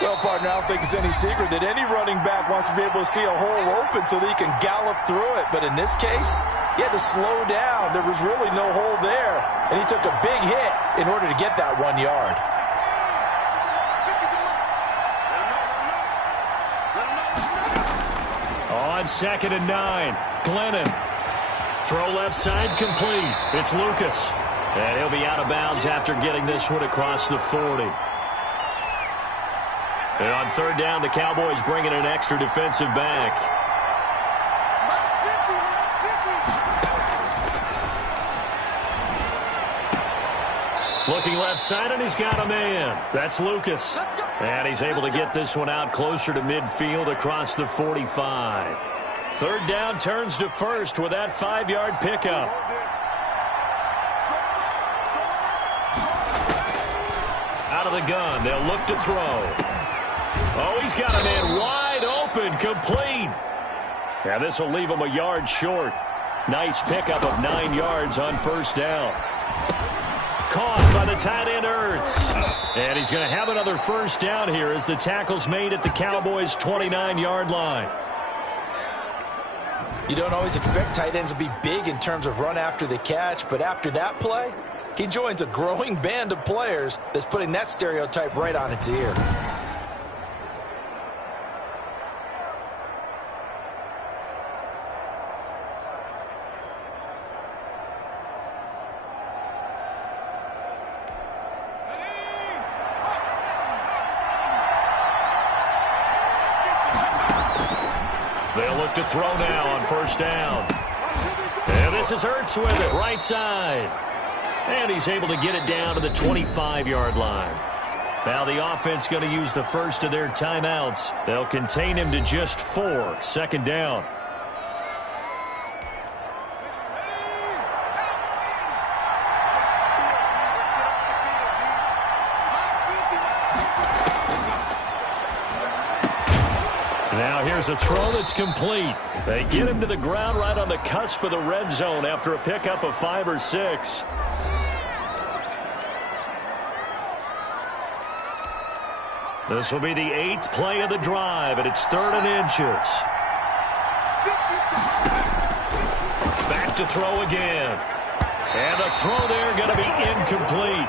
Well, partner, I don't think it's any secret that any running back wants to be able to see a hole open so that he can gallop through it. But in this case, he had to slow down. There was really no hole there, and he took a big hit in order to get that 1 yard. On 2nd and 9, Glennon. Throw left side complete. It's Lucas. And he'll be out of bounds after getting this one across the 40. And on 3rd down, the Cowboys bring in an extra defensive back. Looking left side, and he's got a man. That's Lucas. And he's able to get this one out closer to midfield across the 45. 3rd down turns to 1st with that 5-yard pickup. Out of the gun, they'll look to throw. Oh, he's got a man wide open, complete. Yeah, this will leave him a yard short. Nice pickup of 9 yards on 1st down. Caught by the tight end, Ertz. And he's going to have another 1st down here as the tackle's made at the Cowboys' 29-yard line. You don't always expect tight ends to be big in terms of run after the catch, but after that play, he joins a growing band of players that's putting that stereotype right on its ear. They'll look to throw now on first down. And this is Ertz with it, right side. And he's able to get it down to the 25-yard line. Now the offense going to use the first of their timeouts. They'll contain him to just 4, second down. Now here's a throw that's complete. They get him to the ground right on the cusp of the red zone after a pickup of 5 or 6. This will be the 8th play of the drive, and it's 3rd and inches. Back to throw again. And the throw there going to be incomplete.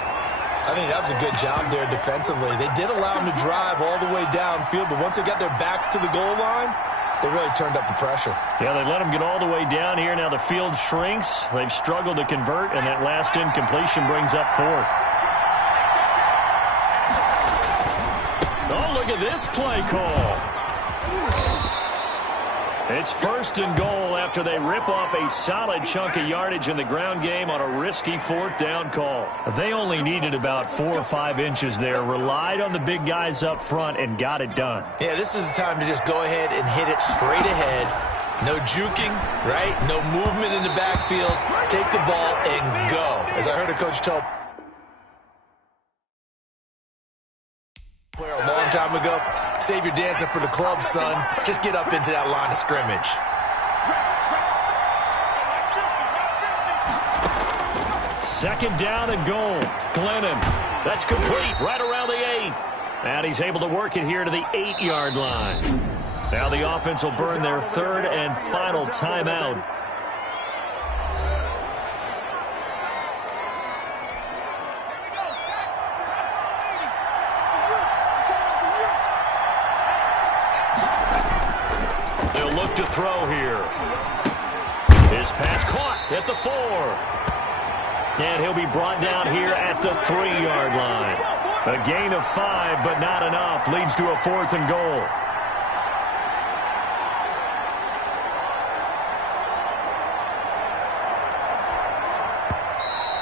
I think that was a good job there defensively. They did allow him to drive all the way downfield, but once they got their backs to the goal line, they really turned up the pressure. Yeah, they let him get all the way down here. Now the field shrinks. They've struggled to convert, and that last incompletion brings up 4th. Oh, look at this play call. It's 1st and goal after they rip off a solid chunk of yardage in the ground game on a risky 4th down call. They only needed about 4 or 5 inches there, relied on the big guys up front, and got it done. Yeah, this is the time to just go ahead and hit it straight ahead. No juking, right? No movement in the backfield. Take the ball and go. As I heard a coach tell player a long time ago, save your dancing for the club, son. Just get up into that line of scrimmage. Second down and goal. Glennon. That's complete right around the 8. And he's able to work it here to the 8-yard line. Now the offense will burn their 3rd and final timeout. To throw here. His pass caught at the 4. And he'll be brought down here at the 3-yard line. A gain of 5, but not enough. Leads to a 4th and goal.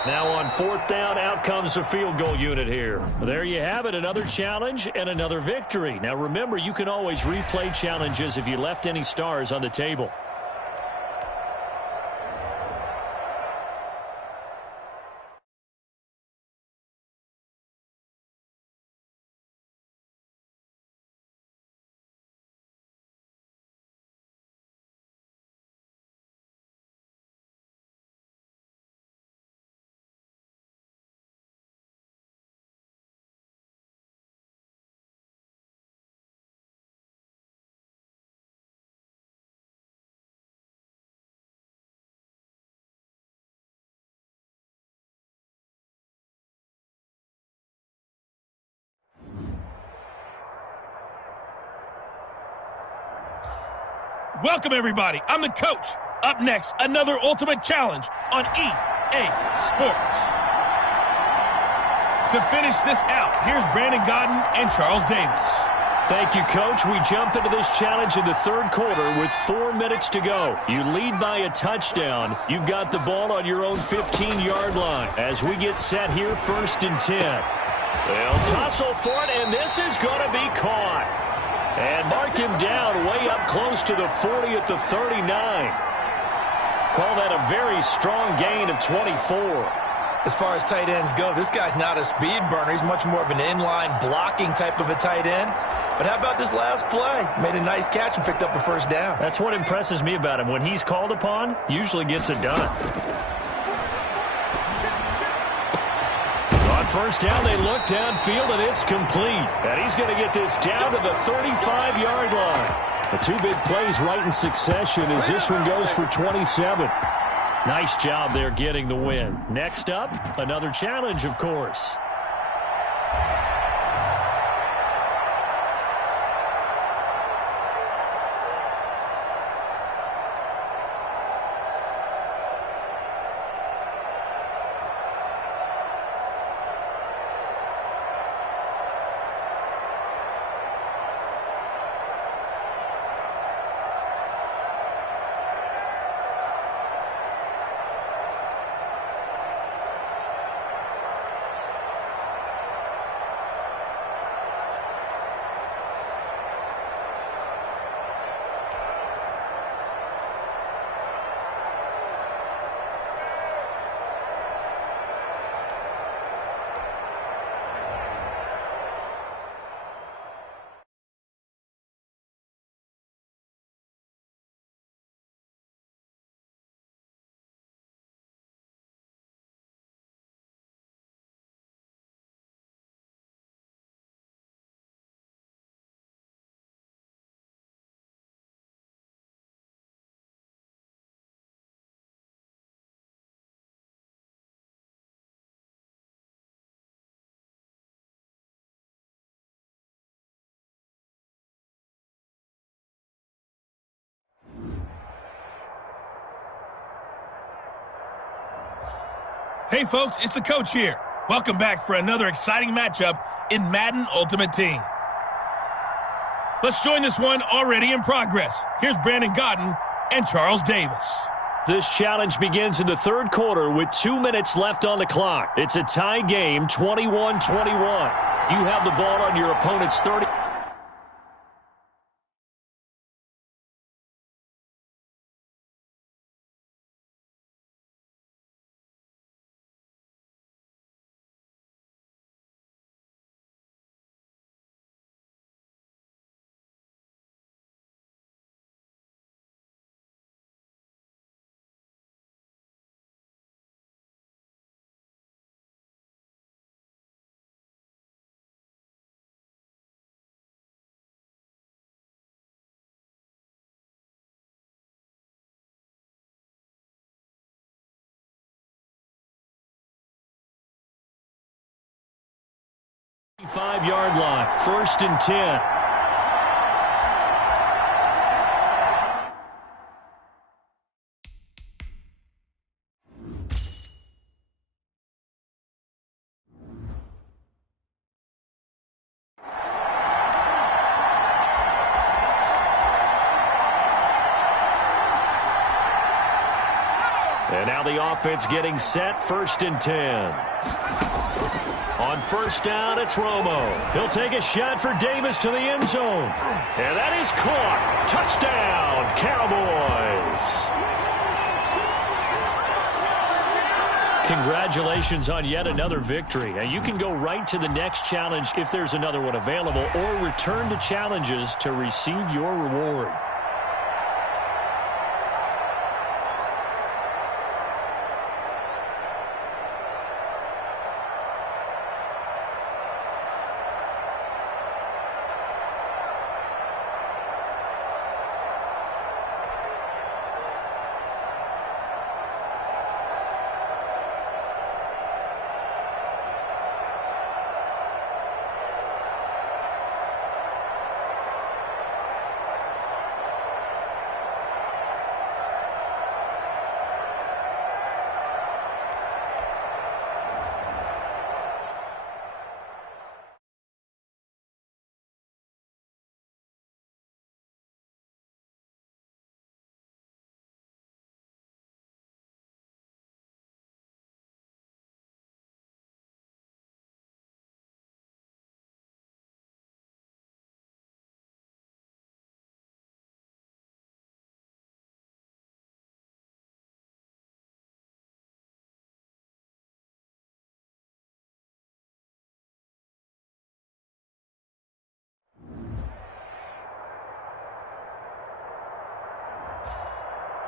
Now on 4th down, out comes the field goal unit here. There you have it, another challenge and another victory. Now remember, you can always replay challenges if you left any stars on the table. Welcome, everybody. I'm the coach. Up next, another ultimate challenge on EA Sports. To finish this out, here's Brandon Godden and Charles Davis. Thank you, Coach. We jump into this challenge in the 3rd quarter with 4 minutes to go. You lead by a touchdown. You've got the ball on your own 15-yard line. As we get set here, 1st and 10. They'll tussle for it, and this is going to be caught. And mark him down way up close to the 40 at the 39. Call that a very strong gain of 24. As far as tight ends go, this guy's not a speed burner. He's much more of an inline blocking type of a tight end. But how about this last play? Made a nice catch and picked up a 1st down. That's what impresses me about him. When he's called upon, usually gets it done. On 1st down, they look downfield, and it's complete. And he's going to get this down to the 35-yard line. The 2 big plays right in succession as this one goes for 27. Nice job there getting the win. Next up, another challenge, of course. Hey folks, it's the coach here. Welcome back for another exciting matchup in Madden Ultimate Team. Let's join this one already in progress. Here's Brandon Gaudin and Charles Davis. This challenge begins in the third quarter with 2 minutes left on the clock. It's a tie game, 21-21. You have the ball on your opponent's 30. Five-yard line, 1st and 10. And now the offense getting set, 1st and 10. On 1st down, it's Romo. He'll take a shot for Davis to the end zone. And that is caught. Touchdown, Cowboys. Congratulations on yet another victory. Now you can go right to the next challenge if there's another one available, or return to challenges to receive your reward.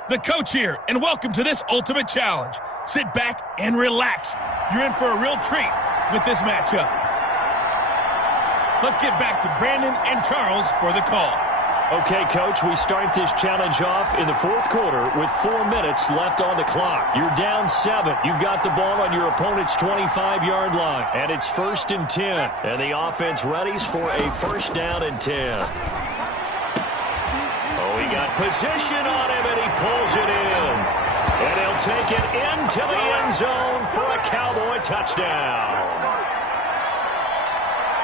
The coach here, and welcome to this ultimate challenge. Sit back and relax. You're in for a real treat with this matchup. Let's get back to Brandon and Charles for the call. Okay, Coach, we start this challenge off in the fourth quarter with 4 minutes left on the clock. You're down 7. You've got the ball on your opponent's 25-yard line, and it's 1st and 10. And the offense readies for a 1st down and 10. He got position on him, and he pulls it in. And he'll take it into the end zone for a Cowboy touchdown.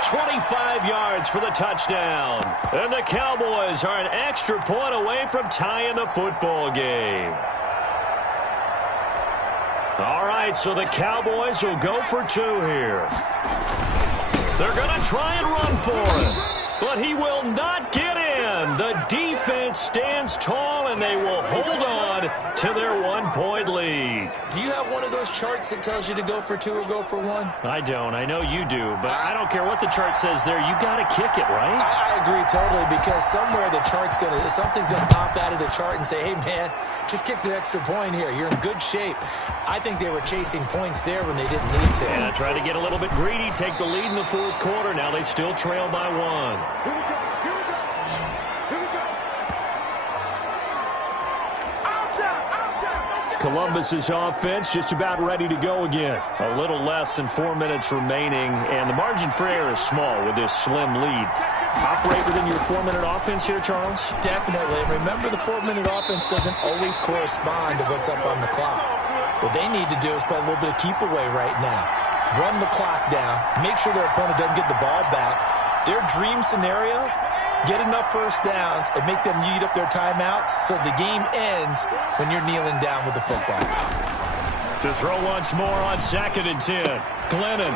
25 yards for the touchdown. And the Cowboys are an extra point away from tying the football game. All right, so the Cowboys will go for 2 here. They're going to try and run for it, but he will not get in. The defense stands tall, and they will hold on to their 1-point lead. Do you have one of those charts that tells you to go for 2 or go for 1? I don't. I know you do, but I don't care what the chart says there. You got to kick it, right? I agree totally, because somewhere the chart's something's going to pop out of the chart and say, hey, man, just kick the extra point here. You're in good shape. I think they were chasing points there when they didn't need to. Yeah, trying to get a little bit greedy, take the lead in the fourth quarter. Now they still trail by 1. Columbus's offense just about ready to go again. A little less than 4 minutes remaining, and the margin for error is small with this slim lead. Operate within your 4-minute offense here, Charles? Definitely. Remember, the 4-minute offense doesn't always correspond to what's up on the clock. What they need to do is play a little bit of keep away right now. Run the clock down. Make sure their opponent doesn't get the ball back. Their dream scenario, get enough first downs and make them eat up their timeouts so the game ends when you're kneeling down with the football. To throw once more on 2nd and 10. Glennon.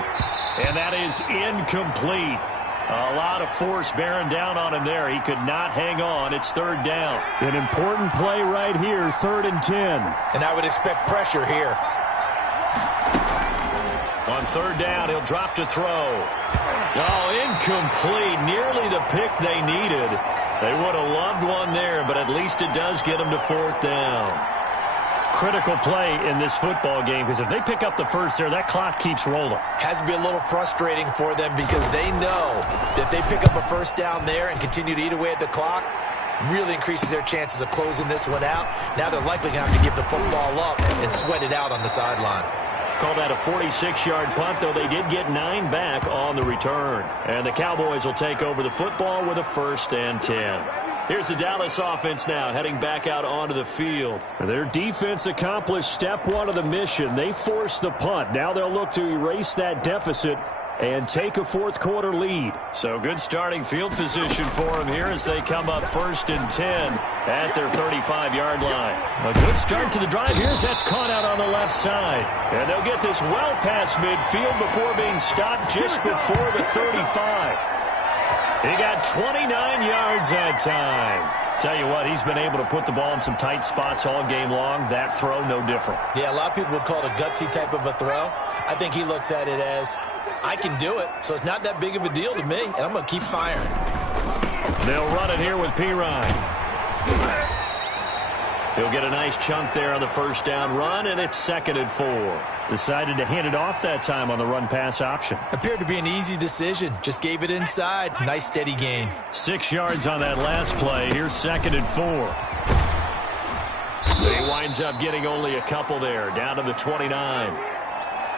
And that is incomplete. A lot of force bearing down on him there. He could not hang on. It's 3rd down. An important play right here, 3rd and 10. And I would expect pressure here. On 3rd down, he'll drop to throw. Oh, incomplete. Nearly the pick they needed. They would have loved one there, but at least it does get them to 4th down. Critical play in this football game, because if they pick up the first there, that clock keeps rolling. Has to be a little frustrating for them because they know that if they pick up a first down there and continue to eat away at the clock, really increases their chances of closing this one out. Now they're likely going to have to give the football up and sweat it out on the sideline. Call that a 46-yard punt, though they did get 9 back on the return. And the Cowboys will take over the football with a 1st and 10. Here's the Dallas offense now, heading back out onto the field. Their defense accomplished step 1 of the mission. They forced the punt. Now they'll look to erase that deficit and take a 4th quarter lead. So good starting field position for them here as they come up 1st and 10 at their 35-yard line. A good start to the drive here as that's caught out on the left side. And they'll get this well past midfield before being stopped just before the 35. He got 29 yards that time. Tell you what, he's been able to put the ball in some tight spots all game long. That throw, no different. Yeah, a lot of people would call it a gutsy type of a throw. I think he looks at it as, I can do it, so it's not that big of a deal to me, and I'm going to keep firing. They'll run it here with Pirine. He'll get a nice chunk there on the 1st down run, and it's 2nd and 4. Decided to hand it off that time on the run-pass option. Appeared to be an easy decision. Just gave it inside. Nice, steady gain. 6 yards on that last play. Here's 2nd and 4. He winds up getting only a couple there, down to the 29.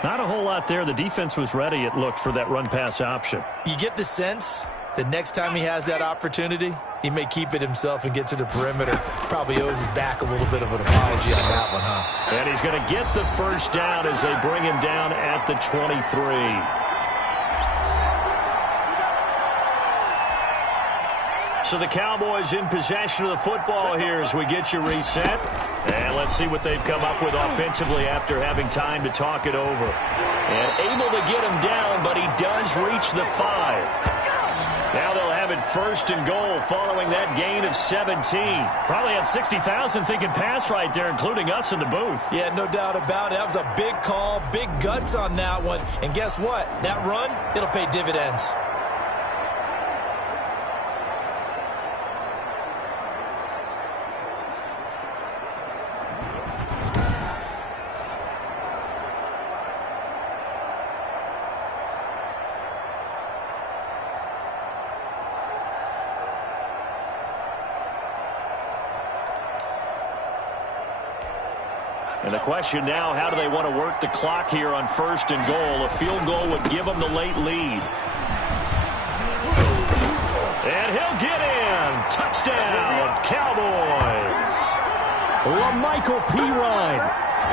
Not a whole lot there. The defense was ready, it looked, for that run-pass option. You get the sense that next time he has that opportunity, he may keep it himself and get to the perimeter. Probably owes his back a little bit of an apology on that one, huh? And he's going to get the 1st down as they bring him down at the 23. So the Cowboys in possession of the football here as we get you reset. And let's see what they've come up with offensively after having time to talk it over. And able to get him down, but he does reach the 5. Now they'll have it 1st and goal following that gain of 17. Probably had 60,000 thinking pass right there, including us in the booth. Yeah, no doubt about it. That was a big call, big guts on that one. And guess what? That run, it'll pay dividends. And the question now, how do they want to work the clock here on 1st and goal? A field goal would give them the late lead. And he'll get in. Touchdown, Cowboys. LaMichael Pirine.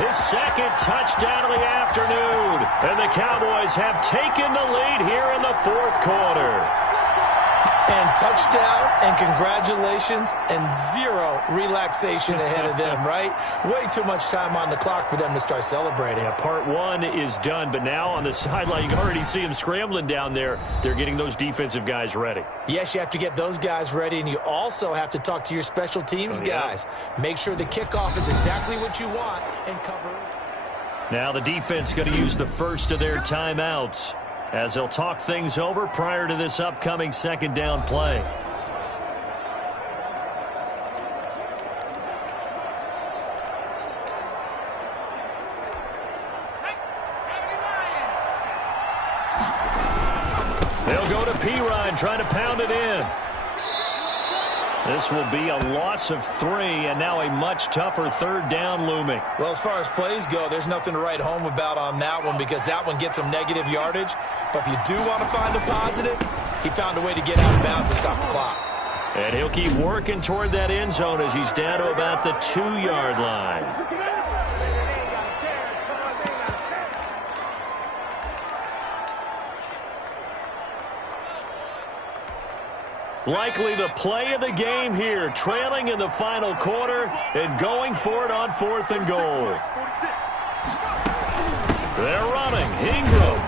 His 2nd touchdown of the afternoon. And the Cowboys have taken the lead here in the 4th quarter. And touchdown, and congratulations, and 0 relaxation ahead of them, right? Way too much time on the clock for them to start celebrating. Yeah, part 1 is done, but now on the sideline, you can already see them scrambling down there. They're getting those defensive guys ready. Yes, you have to get those guys ready, and you also have to talk to your special teams guys. Make sure the kickoff is exactly what you want and cover it. Now the defense going to use the first of their timeouts as they'll talk things over prior to this upcoming 2nd down play. They'll go to Pirine, trying to pound it in. This will be a loss of 3, and now a much tougher 3rd down looming. Well, as far as plays go, there's nothing to write home about on that one because that one gets some negative yardage. But if you do want to find a positive, he found a way to get out of bounds and stop the clock. And he'll keep working toward that end zone as he's down to about the 2-yard line. Likely the play of the game here, trailing in the final quarter and going for it on 4th and goal. They're running. Ingram.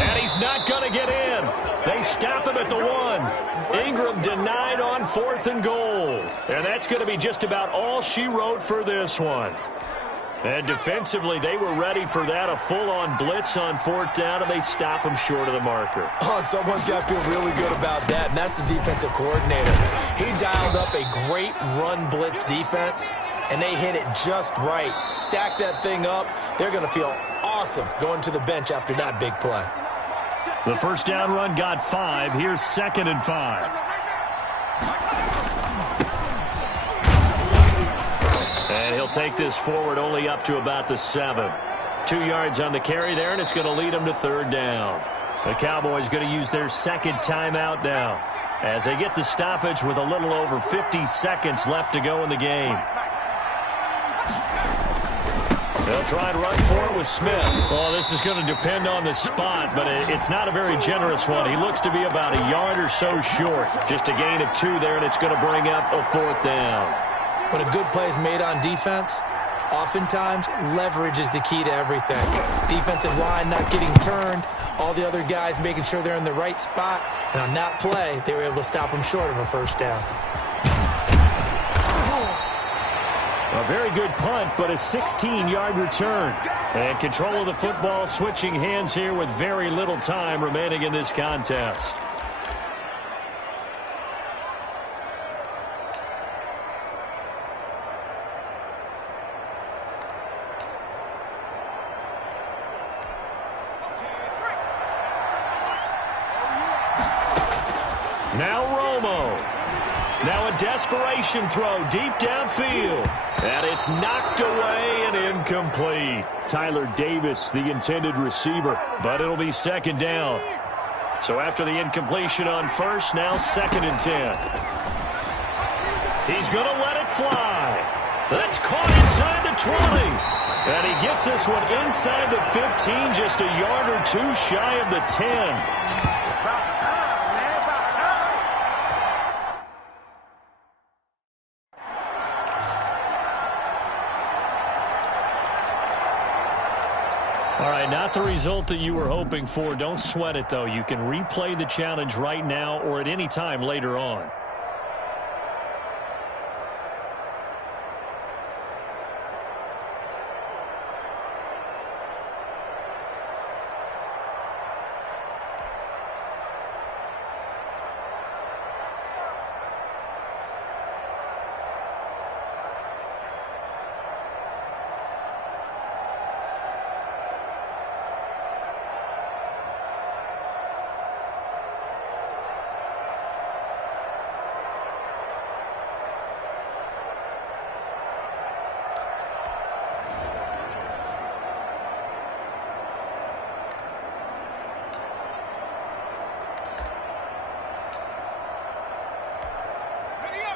And he's not going to get in. They stop him at the 1. Ingram denied on 4th and goal. And that's going to be just about all she wrote for this one. And defensively, they were ready for that, a full-on blitz on 4th down, and they stop him short of the marker. Oh, someone's got to feel really good about that, and that's the defensive coordinator. He dialed up a great run blitz defense, and they hit it just right. Stack that thing up. They're going to feel awesome going to the bench after that big play. The first down run got 5. Here's 2nd and 5. And he'll take this forward only up to about the 7. 2 yards on the carry there, and it's going to lead them to 3rd down. The Cowboys going to use their 2nd timeout now as they get the stoppage with a little over 50 seconds left to go in the game. They'll try and run for it with Smith. Well, this is going to depend on the spot, but it's not a very generous one. He looks to be about a yard or so short. Just a gain of 2 there, and it's going to bring up a 4th down. When a good play is made on defense, oftentimes leverage is the key to everything. Defensive line not getting turned, all the other guys making sure they're in the right spot, and on that play, they were able to stop them short of a 1st down. A very good punt, but a 16-yard return. And control of the football, switching hands here with very little time remaining in this contest. Now Romo. Now a desperation throw deep downfield. And it's knocked away and incomplete. Tyler Davis, the intended receiver. But it'll be 2nd down. So after the incompletion on 1st, now 2nd and 10. He's going to let it fly. That's caught inside the 20. And he gets this one inside the 15, just a yard or 2 shy of the 10. All right, not the result that you were hoping for. Don't sweat it, though. You can replay the challenge right now or at any time later on.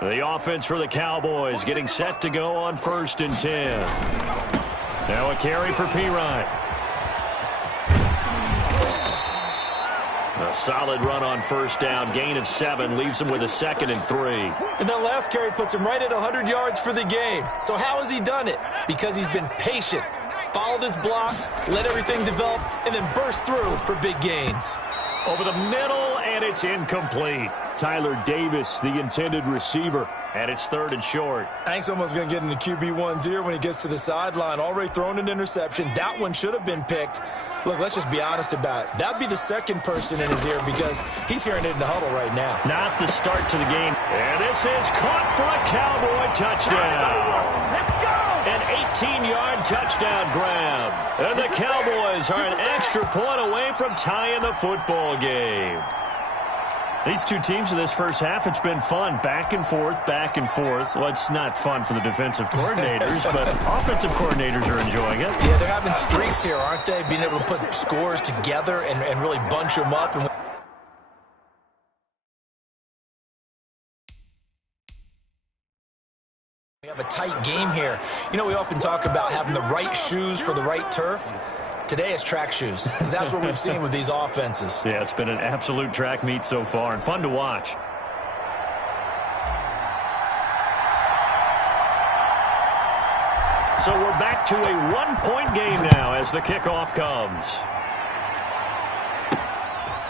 The offense for the Cowboys getting set to go on 1st and 10. Now a carry for Pirine. A solid run on 1st down. Gain of 7 leaves him with a 2nd and 3. And that last carry puts him right at 100 yards for the game. So how has he done it? Because he's been patient, followed his blocks, let everything develop, and then burst through for big gains. Over the middle, and it's incomplete. Tyler Davis, the intended receiver. And it's 3rd and short. I think someone's going to get into QB1's ear when he gets to the sideline. Already thrown an interception. That one should have been picked. Look, let's just be honest about it. That'd be the 2nd person in his ear because he's hearing it in the huddle right now. Not the start to the game. And this is caught for a Cowboy touchdown. Let's go! An 18-yard touchdown grab. And the Cowboys are an extra point away from tying the football game. These two teams in this first half, it's been fun. Back and forth, back and forth. Well, it's not fun for the defensive coordinators, but offensive coordinators are enjoying it. Yeah, they're having streaks here, aren't they? Being able to put scores together and really bunch them up. And we have a tight game here. You know, we often talk about having the right shoes for the right turf. Today it's track shoes. That's what we've seen with these offenses. Yeah, it's been an absolute track meet so far and fun to watch. So we're back to a one-point game now as the kickoff comes.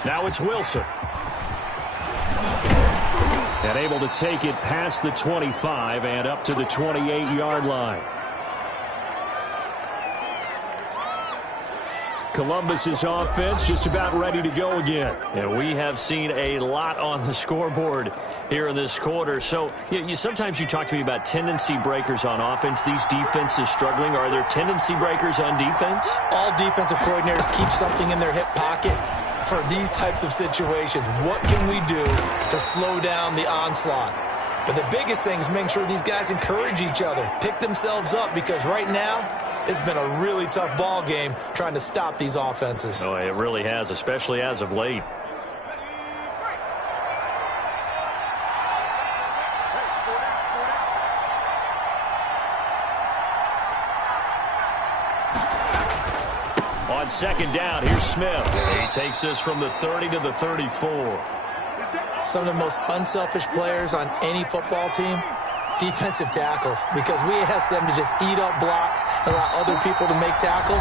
Now it's Wilson. And able to take it past the 25 and up to the 28-yard line. Columbus's offense just about ready to go again. And we have seen a lot on the scoreboard here in this quarter. So sometimes you talk to me about tendency breakers on offense. These defenses struggling. Are there tendency breakers on defense? All defensive coordinators keep something in their hip pocket for these types of situations. What can we do to slow down the onslaught? But the biggest thing is making sure these guys encourage each other, pick themselves up, because right now it's been a really tough ball game trying to stop these offenses. Oh, it really has, especially as of late. On second down, here's Smith. He takes this from the 30 to the 34. Some of the most unselfish players on any football team, defensive tackles, because we ask them to just eat up blocks and allow other people to make tackles.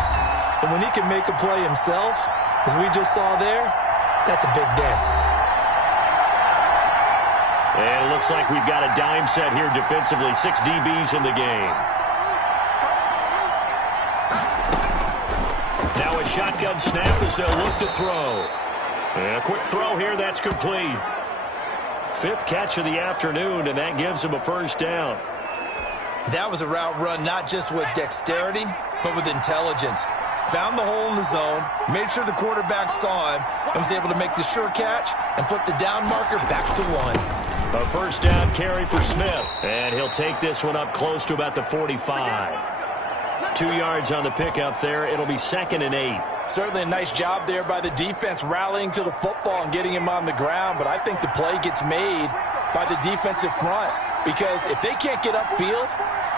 And when he can make a play himself, as we just saw there, that's a big day. And it looks like we've got a dime set here defensively. 6 DBs in the game. Now a shotgun snap as they'll look to throw. And a quick throw here, that's complete. 5th catch of the afternoon, and that gives him a first down. That was a route run not just with dexterity, but with intelligence. Found the hole in the zone, made sure the quarterback saw him, and was able to make the sure catch and flip the down marker back to 1. A first down carry for Smith, and he'll take this one up close to about the 45. 2 yards on the pickup there. It'll be 2nd and 8. Certainly a nice job there by the defense rallying to the football and getting him on the ground, but I think the play gets made by the defensive front, because if they can't get upfield,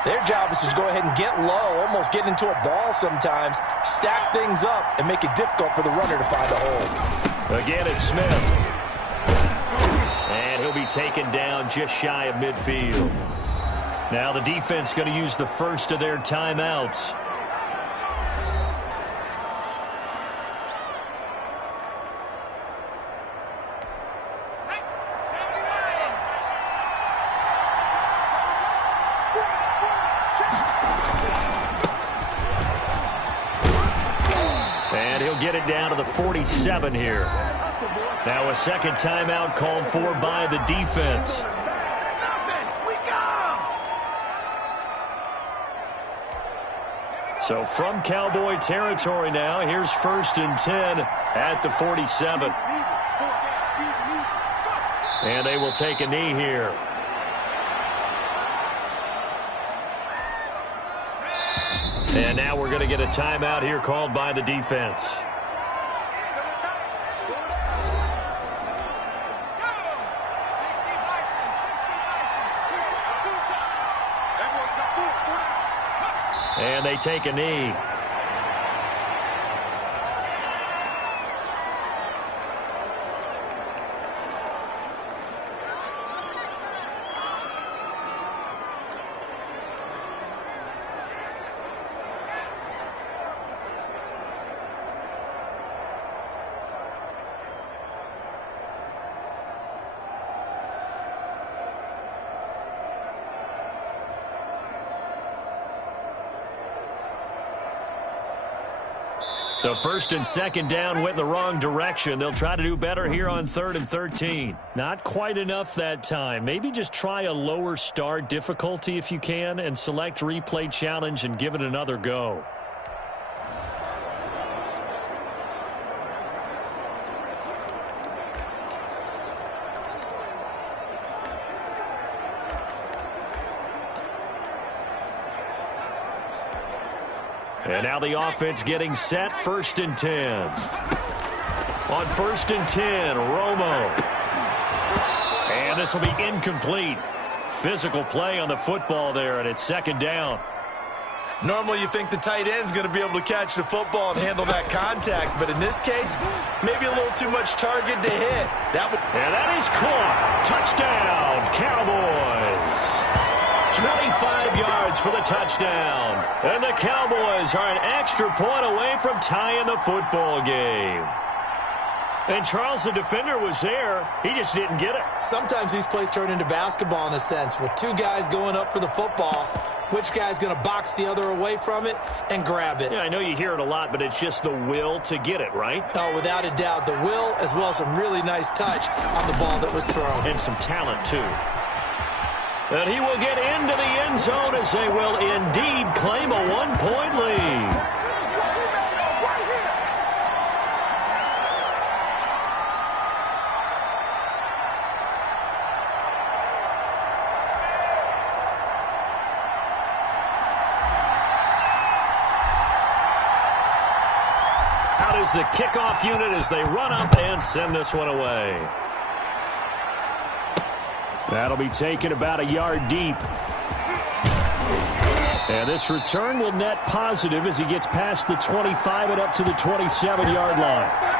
their job is to go ahead and get low, almost get into a ball sometimes, stack things up, and make it difficult for the runner to find a hole. Again, it's Smith. And he'll be taken down just shy of midfield. Now the defense going to use the first of their timeouts. And he'll get it down to the 47 here. Now a second timeout called for by the defense. So from Cowboy territory now, here's 1st and 10 at the 47. And they will take a knee here. And now we're going to get a timeout here called by the defense. And they take a knee. So 1st and 2nd down went in the wrong direction. They'll try to do better here on 3rd and 13. Not quite enough that time. Maybe just try a lower start difficulty if you can and select replay challenge and give it another go. And now the offense getting set, 1st and 10. On 1st and 10, Romo. And this will be incomplete. Physical play on the football there, and it's 2nd down. Normally you think the tight end's going to be able to catch the football and handle that contact, but in this case, maybe a little too much target to hit. And that is caught. Touchdown, Cowboys. 25 yards for the touchdown. And the Cowboys are an extra point away from tying the football game. And Charles, the defender, was there. He just didn't get it. Sometimes these plays turn into basketball in a sense, with two guys going up for the football. Which guy's going to box the other away from it and grab it? Yeah, I know you hear it a lot, but it's just the will to get it, right? Oh, without a doubt. The will, as well as some really nice touch on the ball that was thrown. And some talent, too. And he will get into the end zone as they will indeed claim a one-point lead. Out is the kickoff unit as they run up and send this one away. That'll be taken about a yard deep. And this return will net positive as he gets past the 25 and up to the 27-yard line.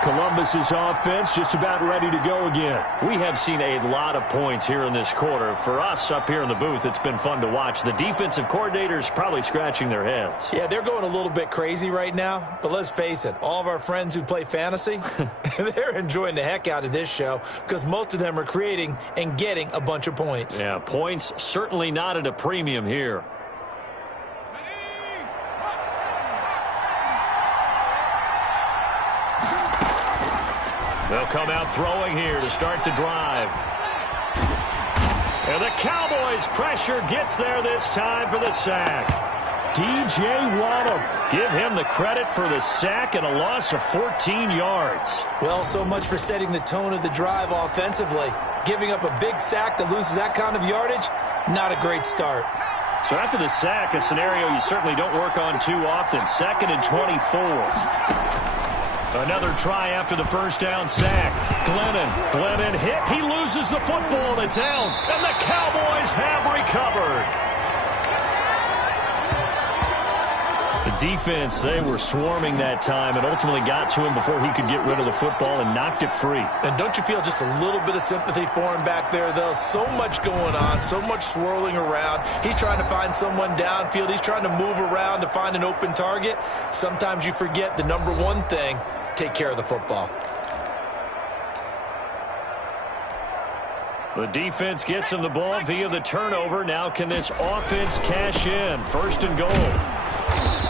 Columbus's offense just about ready to go again. We have seen a lot of points here in this quarter. For us up here in the booth, it's been fun to watch. The defensive coordinators probably scratching their heads. Yeah, they're going a little bit crazy right now. But let's face it, all of our friends who play fantasy, they're enjoying the heck out of this show because most of them are creating and getting a bunch of points. Yeah, points certainly not at a premium here. They'll come out throwing here to start the drive. And the Cowboys' pressure gets there this time for the sack. DJ Waddle. Give him the credit for the sack and a loss of 14 yards. Well, so much for setting the tone of the drive offensively. Giving up a big sack that loses that kind of yardage, not a great start. So after the sack, a scenario you certainly don't work on too often. 2nd and 24. Another try after the first down sack. Glennon hit. He loses the football. It's out. And the Cowboys have recovered. The defense, they were swarming that time and ultimately got to him before he could get rid of the football and knocked it free. And don't you feel just a little bit of sympathy for him back there, though? So much going on, so much swirling around. He's trying to find someone downfield. He's trying to move around to find an open target. Sometimes you forget the number one thing, take care of the football. The defense gets him the ball via the turnover. Now can this offense cash in? 1st and goal.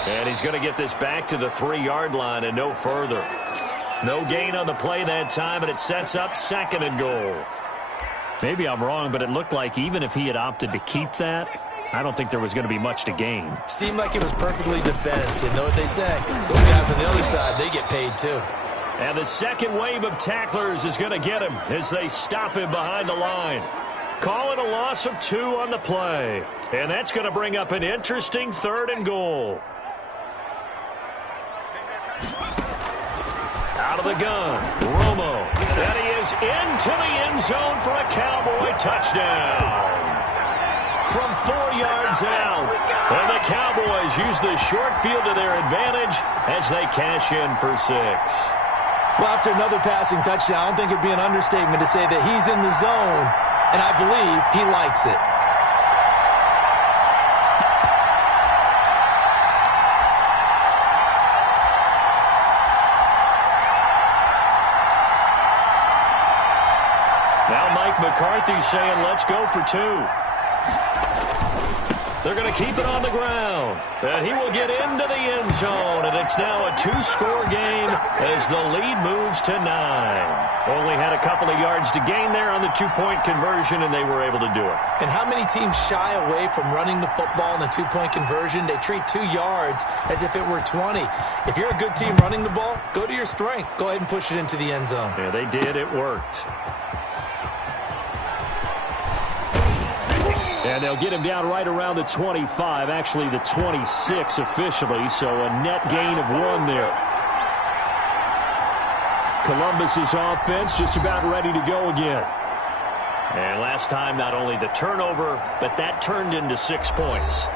And he's going to get this back to the 3-yard line and no further. No gain on the play that time, and it sets up 2nd and goal. Maybe I'm wrong, but it looked like even if he had opted to keep that, I don't think there was going to be much to gain. Seemed like it was perfectly defense. You know what they say? Those guys on the other side, they get paid too. And the second wave of tacklers is going to get him as they stop him behind the line. Call it a loss of 2 on the play. And that's going to bring up an interesting 3rd and goal. Out of the gun, Romo. And he is into the end zone for a Cowboy touchdown. From 4 yards out. And the Cowboys use the short field to their advantage as they cash in for 6. Well, after another passing touchdown, I don't think it'd be an understatement to say that he's in the zone, and I believe he likes it. Now Mike McCarthy's saying, let's go for 2. They're going to keep it on the ground. And he will get into the end zone. And it's now a 2-score game as the lead moves to 9. Only had a couple of yards to gain there on the 2-point conversion, and they were able to do it. And how many teams shy away from running the football in a 2-point conversion? They treat 2 yards as if it were 20. If you're a good team running the ball, go to your strength. Go ahead and push it into the end zone. Yeah, they did. It worked. And they'll get him down right around the 25, actually the 26 officially, so a net gain of 1 there. Columbus's offense just about ready to go again. And last time, not only the turnover, but that turned into 6 points.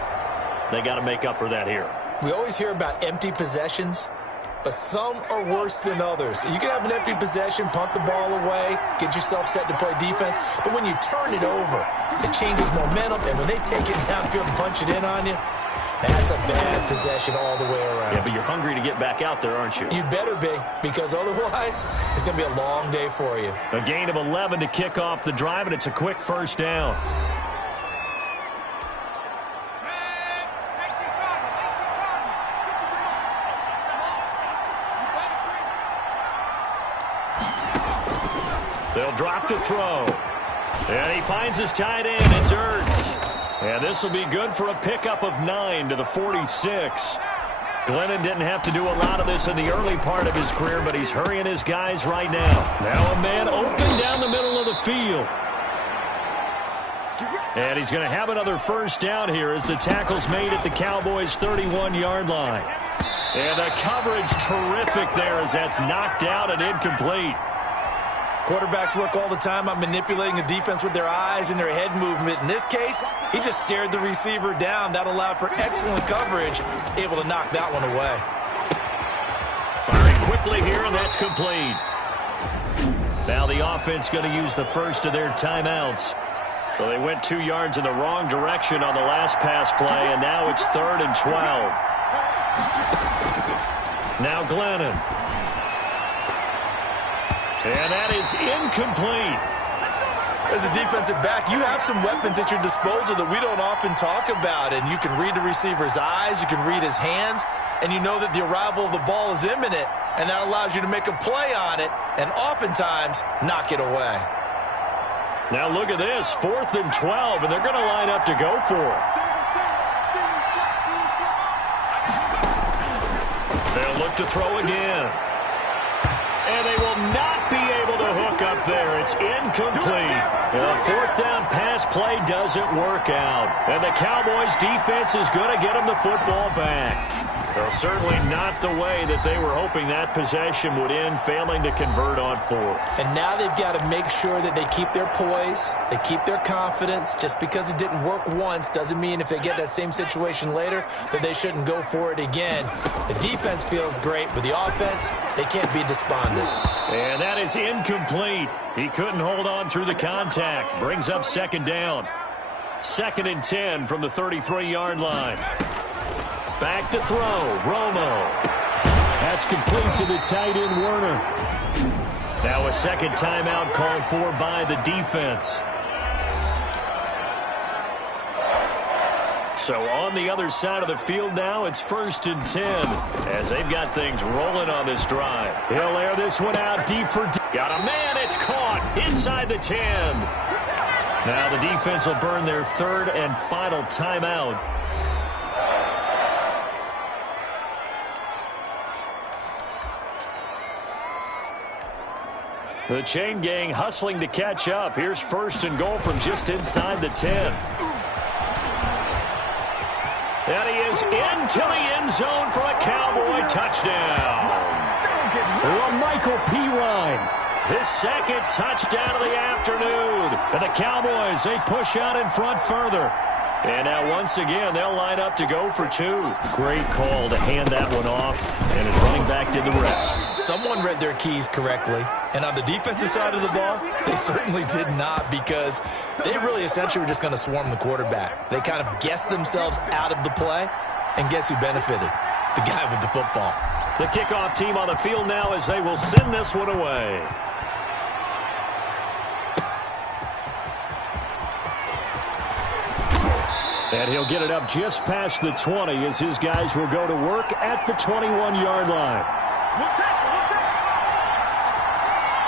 They got to make up for that here. We always hear about empty possessions. but some are worse than others. You can have an empty possession, punt the ball away, get yourself set to play defense, but when you turn it over, it changes momentum, and when they take it downfield and punch it in on you, that's a bad possession all the way around. Yeah, but you're hungry to get back out there, aren't you? You better be, because otherwise, it's going to be a long day for you. A gain of 11 to kick off the drive, and it's a quick first down. They'll drop to throw. And he finds his tight end. It's Ertz. And this will be good for a pickup of 9 to the 46. Glennon didn't have to do a lot of this in the early part of his career, but he's hurrying his guys right now. Now a man open down the middle of the field. And he's going to have another first down here as the tackle's made at the Cowboys' 31-yard line. And the coverage terrific there as that's knocked out and incomplete. Quarterbacks work all the time on manipulating the defense with their eyes and their head movement. In this case, he just stared the receiver down. That allowed for excellent coverage, able to knock that one away. Firing quickly here, and that's complete. Now the offense going to use the first of their timeouts. So they went 2 yards in the wrong direction on the last pass play, and now it's 3rd and 12. Now Glennon. And that is incomplete. As a defensive back, you have some weapons at your disposal that we don't often talk about. And you can read the receiver's eyes, you can read his hands, and you know that the arrival of the ball is imminent. And that allows you to make a play on it and oftentimes knock it away. Now look at this, 4th and 12, and they're going to line up to go for it. They'll look to throw again. And they will not be able to hook up there. It's incomplete. The 4th down pass play doesn't work out. And the Cowboys defense is going to get them the football back. Well, certainly not the way that they were hoping that possession would end, failing to convert on 4th. And now they've got to make sure that they keep their poise, they keep their confidence. Just because it didn't work once doesn't mean if they get that same situation later that they shouldn't go for it again. The defense feels great, but the offense, they can't be despondent. And that is incomplete. He couldn't hold on through the contact. Brings up 2nd down. 2nd and 10 from the 33-yard line. Back to throw, Romo. That's complete to the tight end, Werner. Now a second timeout called for by the defense. So on the other side of the field now, it's 1st and 10 as they've got things rolling on this drive. He'll air this one out deep for got a man. It's caught inside the 10. Now the defense will burn their 3rd and final timeout. The chain gang hustling to catch up. Here's 1st and goal from just inside the 10. And he is into the end zone for a Cowboy touchdown. Michael Pirine. His 2nd touchdown of the afternoon. And the Cowboys, they push out in front further. And now once again, they'll line up to go for 2. Great call to hand that one off. And his running back did the rest. Someone read their keys correctly. And on the defensive side of the ball, they certainly did not, because they really essentially were just going to swarm the quarterback. They kind of guessed themselves out of the play. And guess who benefited? The guy with the football. The kickoff team on the field now as they will send this one away. And he'll get it up just past the 20 as his guys will go to work at the 21-yard line.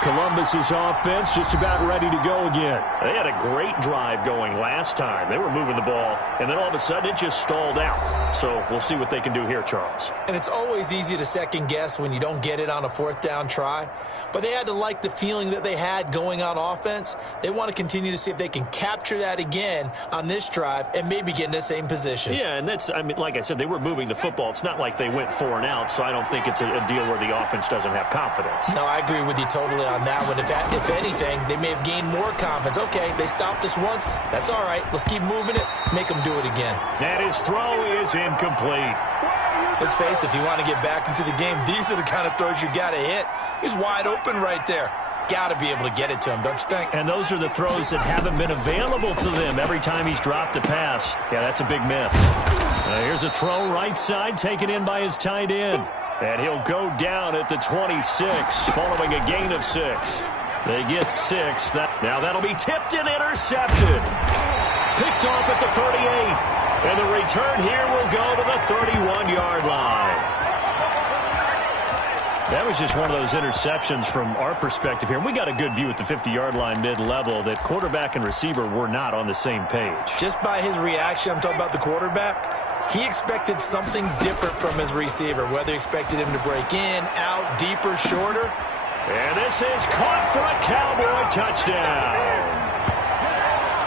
Columbus's offense just about ready to go again. They had a great drive going last time. They were moving the ball, and then all of a sudden it just stalled out. So we'll see what they can do here, Charles. And it's always easy to second guess when you don't get it on a 4th down try. But they had to like the feeling that they had going on offense. They want to continue to see if they can capture that again on this drive and maybe get in the same position. Yeah, and that's, I mean, like I said, they were moving the football. It's not like they went 4 and out, so I don't think it's a deal where the offense doesn't have confidence. No, I agree with you totally on that one. If anything, they may have gained more confidence. Okay, they stopped us once. That's all right. Let's keep moving it. Make them do it again. And his throw is incomplete. Let's face it, if you want to get back into the game, these are the kind of throws you got to hit. He's wide open right there. Got to be able to get it to him, don't you think? And those are the throws that haven't been available to them every time he's dropped a pass. Yeah, that's a big miss. Here's a throw right side, taken in by his tight end. And he'll go down at the 26, following a gain of 6. They get 6. Now that'll be tipped and intercepted. Picked off at the 38. And the return here will go to the 31-yard line. That was just one of those interceptions from our perspective here. We got a good view at the 50-yard line mid-level that quarterback and receiver were not on the same page. Just by his reaction, I'm talking about the quarterback, he expected something different from his receiver, whether he expected him to break in, out, deeper, shorter. And this is caught for a Cowboy touchdown.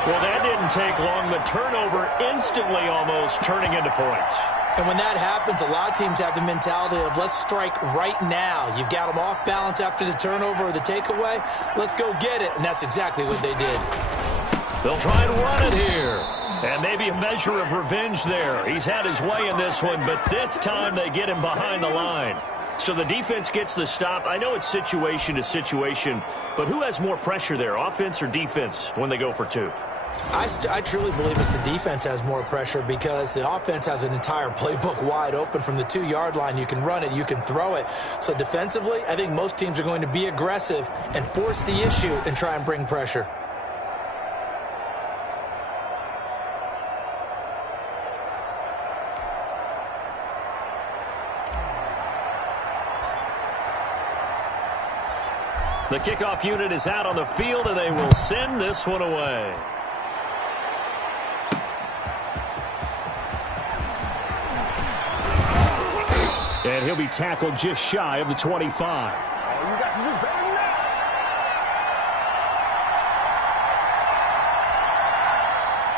Well, that didn't take long. The turnover instantly almost turning into points. And when that happens, a lot of teams have the mentality of let's strike right now. You've got them off balance after the turnover or the takeaway. Let's go get it. And that's exactly what they did. They'll try and run it here. And maybe a measure of revenge there. He's had his way in this one, but this time they get him behind the line. So the defense gets the stop. I know it's situation to situation, but who has more pressure there, offense or defense, when they go for 2? I truly believe it's the defense has more pressure because the offense has an entire playbook wide open from the 2-yard line. You can run it, you can throw it. So defensively, I think most teams are going to be aggressive and force the issue and try and bring pressure. The kickoff unit is out on the field, and they will send this one away. And he'll be tackled just shy of the 25.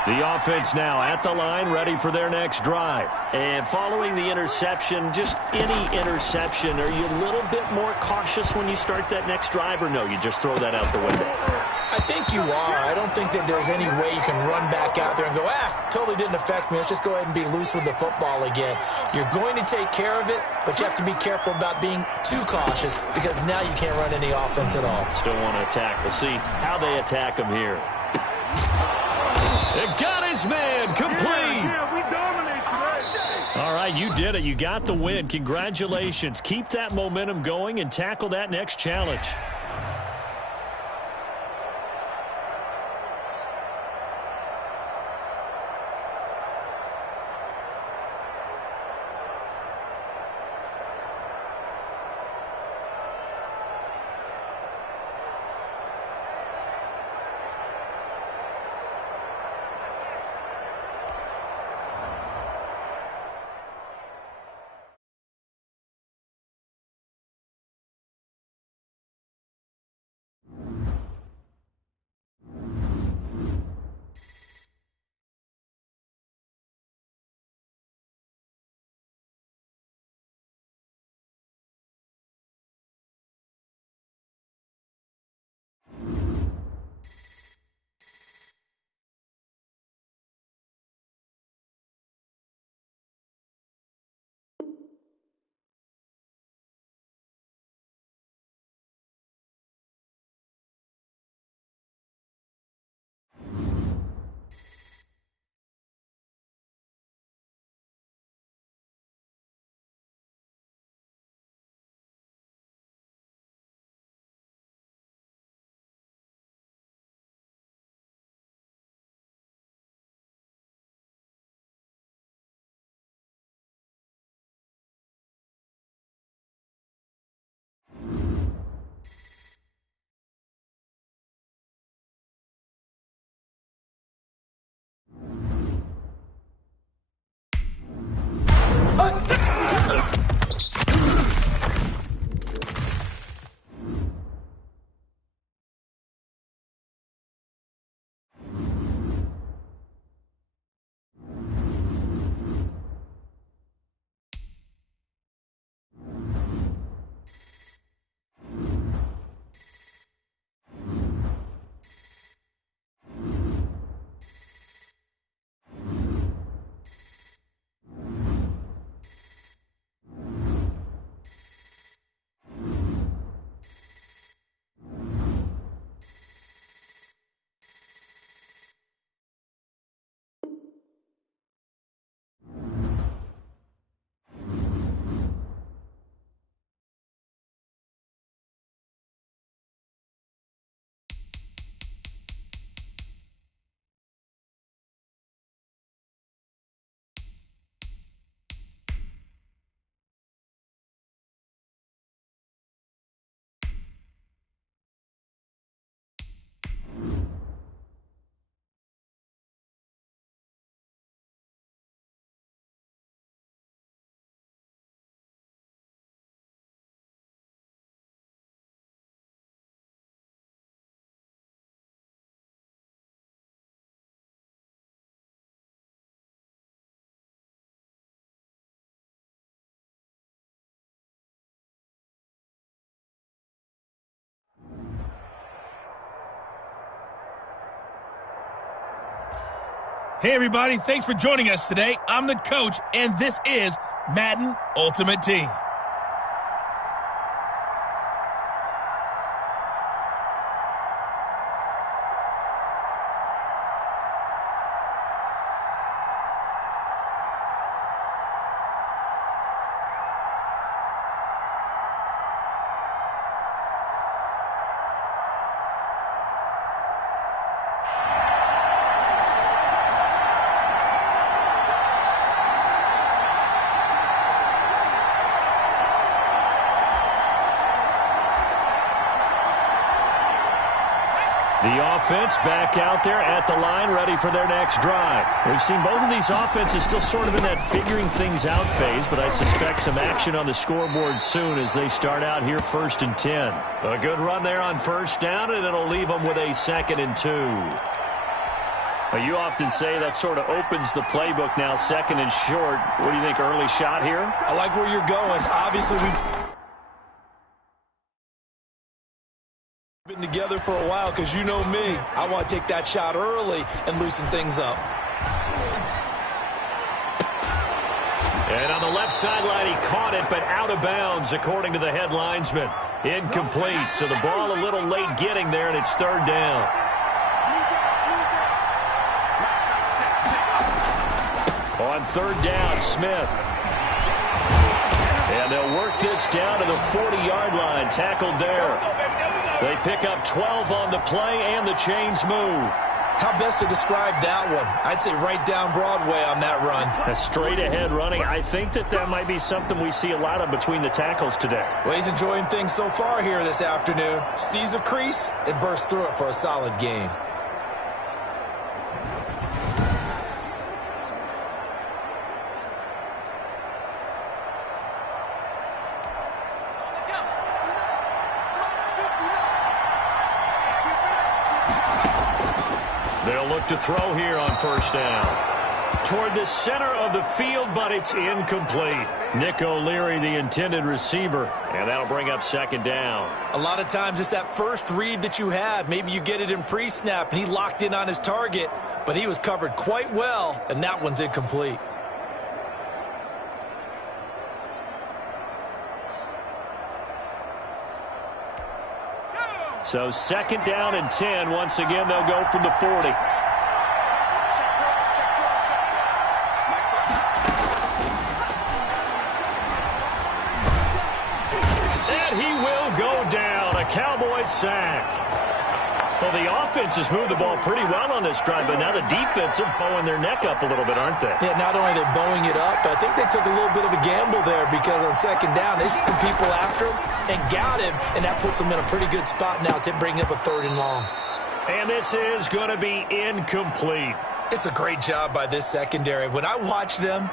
The offense now at the line, ready for their next drive. And following the interception, just any interception, are you a little bit more cautious when you start that next drive, or no, you just throw that out the window? I think you are. I don't think that there's any way you can run back out there and go, totally didn't affect me. Let's just go ahead and be loose with the football again. You're going to take care of it, but you have to be careful about being too cautious because now you can't run any offense at all. Still want to attack. We'll see how they attack him here. It got his man complete. We dominate today. All right, you did it. You got the win. Congratulations. Keep that momentum going and tackle that next challenge. Hey, everybody. Thanks for joining us today. I'm the coach, and this is Madden Ultimate Team. The offense back out there at the line, ready for their next drive. We've seen both of these offenses still sort of in that figuring things out phase, but I suspect some action on the scoreboard soon as they start out here 1st and 10. A good run there on 1st down, and it'll leave them with a 2nd and 2. Well, you often say that sort of opens the playbook now, 2nd and short. What do you think, early shot here? I like where you're going. Obviously, we've been together for a while because you know me. I want to take that shot early and loosen things up. And on the left sideline, he caught it, but out of bounds, according to the head linesman. Incomplete, so the ball a little late getting there, and it's 3rd down. On 3rd down, Smith. And they'll work this down to the 40-yard line, tackled there. They pick up 12 on the play, and the chains move. How best to describe that one? I'd say right down Broadway on that run. A straight-ahead running. I think that might be something we see a lot of between the tackles today. Well, he's enjoying things so far here this afternoon. Sees a crease and bursts through it for a solid game. They'll look to throw here on 1st down. Toward the center of the field, but it's incomplete. Nick O'Leary, the intended receiver, and that'll bring up 2nd down. A lot of times it's that first read that you had. Maybe you get it in pre-snap, and he locked in on his target, but he was covered quite well, and that one's incomplete. So 2nd down and 10. Once again, they'll go from the 40. And he will go down. A Cowboys sack. Well, the offense has moved the ball pretty well on this drive, but now the defense are bowing their neck up a little bit, aren't they? Yeah, not only are they bowing it up, but I think they took a little bit of a gamble there because on 2nd down, they sent people after him and got him, and that puts them in a pretty good spot now to bring up a 3rd and long. And this is going to be incomplete. It's a great job by this secondary. When I watch them,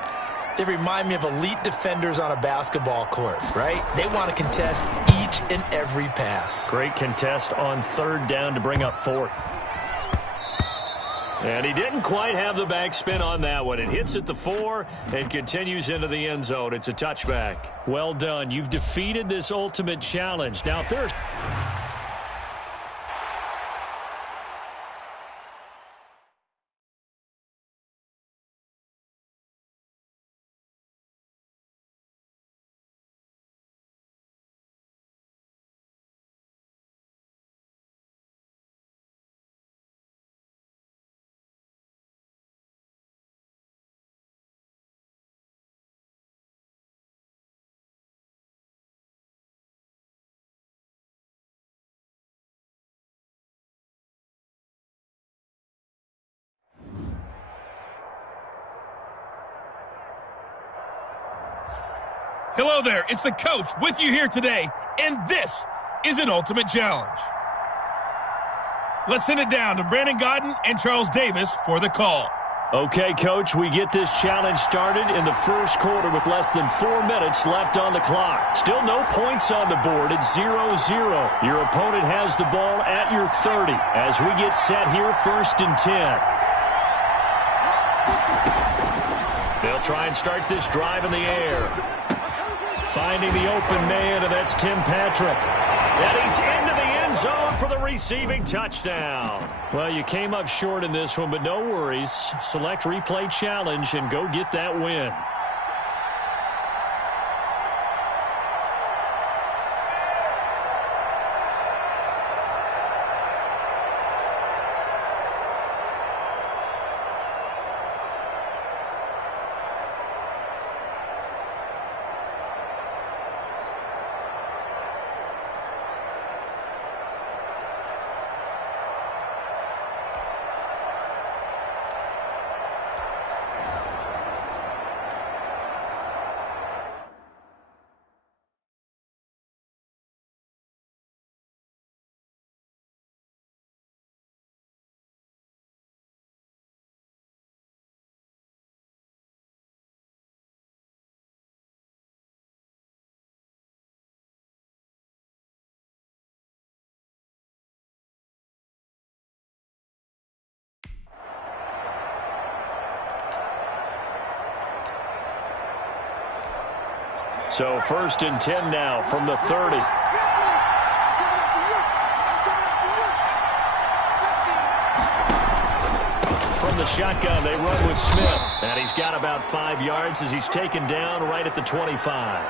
they remind me of elite defenders on a basketball court, right? They want to contest each and every pass. Great contest on 3rd down to bring up 4th. And he didn't quite have the backspin on that one. It hits at the 4 and continues into the end zone. It's a touchback. Well done. You've defeated this ultimate challenge. Now, if there's... Hello there, it's the coach with you here today, and this is an ultimate challenge. Let's send it down to Brandon Godden and Charles Davis for the call. Okay, Coach, we get this challenge started in the 1st quarter with less than 4 minutes left on the clock. Still no points on the board. It's 0-0. Your opponent has the ball at your 30 as we get set here 1st and 10. They'll try and start this drive in the air. Finding the open man, and that's Tim Patrick. And he's into the end zone for the receiving touchdown. Well, you came up short in this one, but no worries. Select replay challenge and go get that win. So 1st and 10 now from the 30. From the shotgun, they run with Smith. And he's got about 5 yards as he's taken down right at the 25.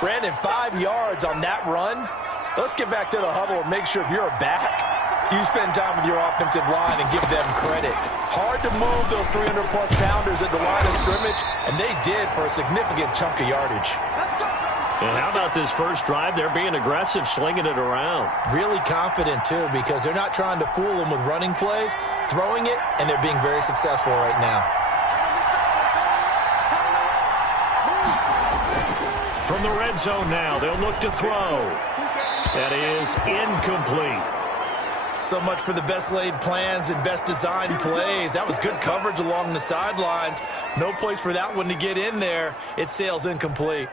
Brandon, 5 yards on that run. Let's get back to the huddle and make sure if you're a back, you spend time with your offensive line and give them credit. Hard to move those 300-plus pounders at the line of scrimmage, and they did for a significant chunk of yardage. And how about this first drive? They're being aggressive, slinging it around. Really confident, too, because they're not trying to fool them with running plays, throwing it, and they're being very successful right now. From the red zone now, they'll look to throw. That is incomplete. So much for the best laid plans and best designed plays. That was good coverage along the sidelines. No place for that one to get in there. It sails incomplete.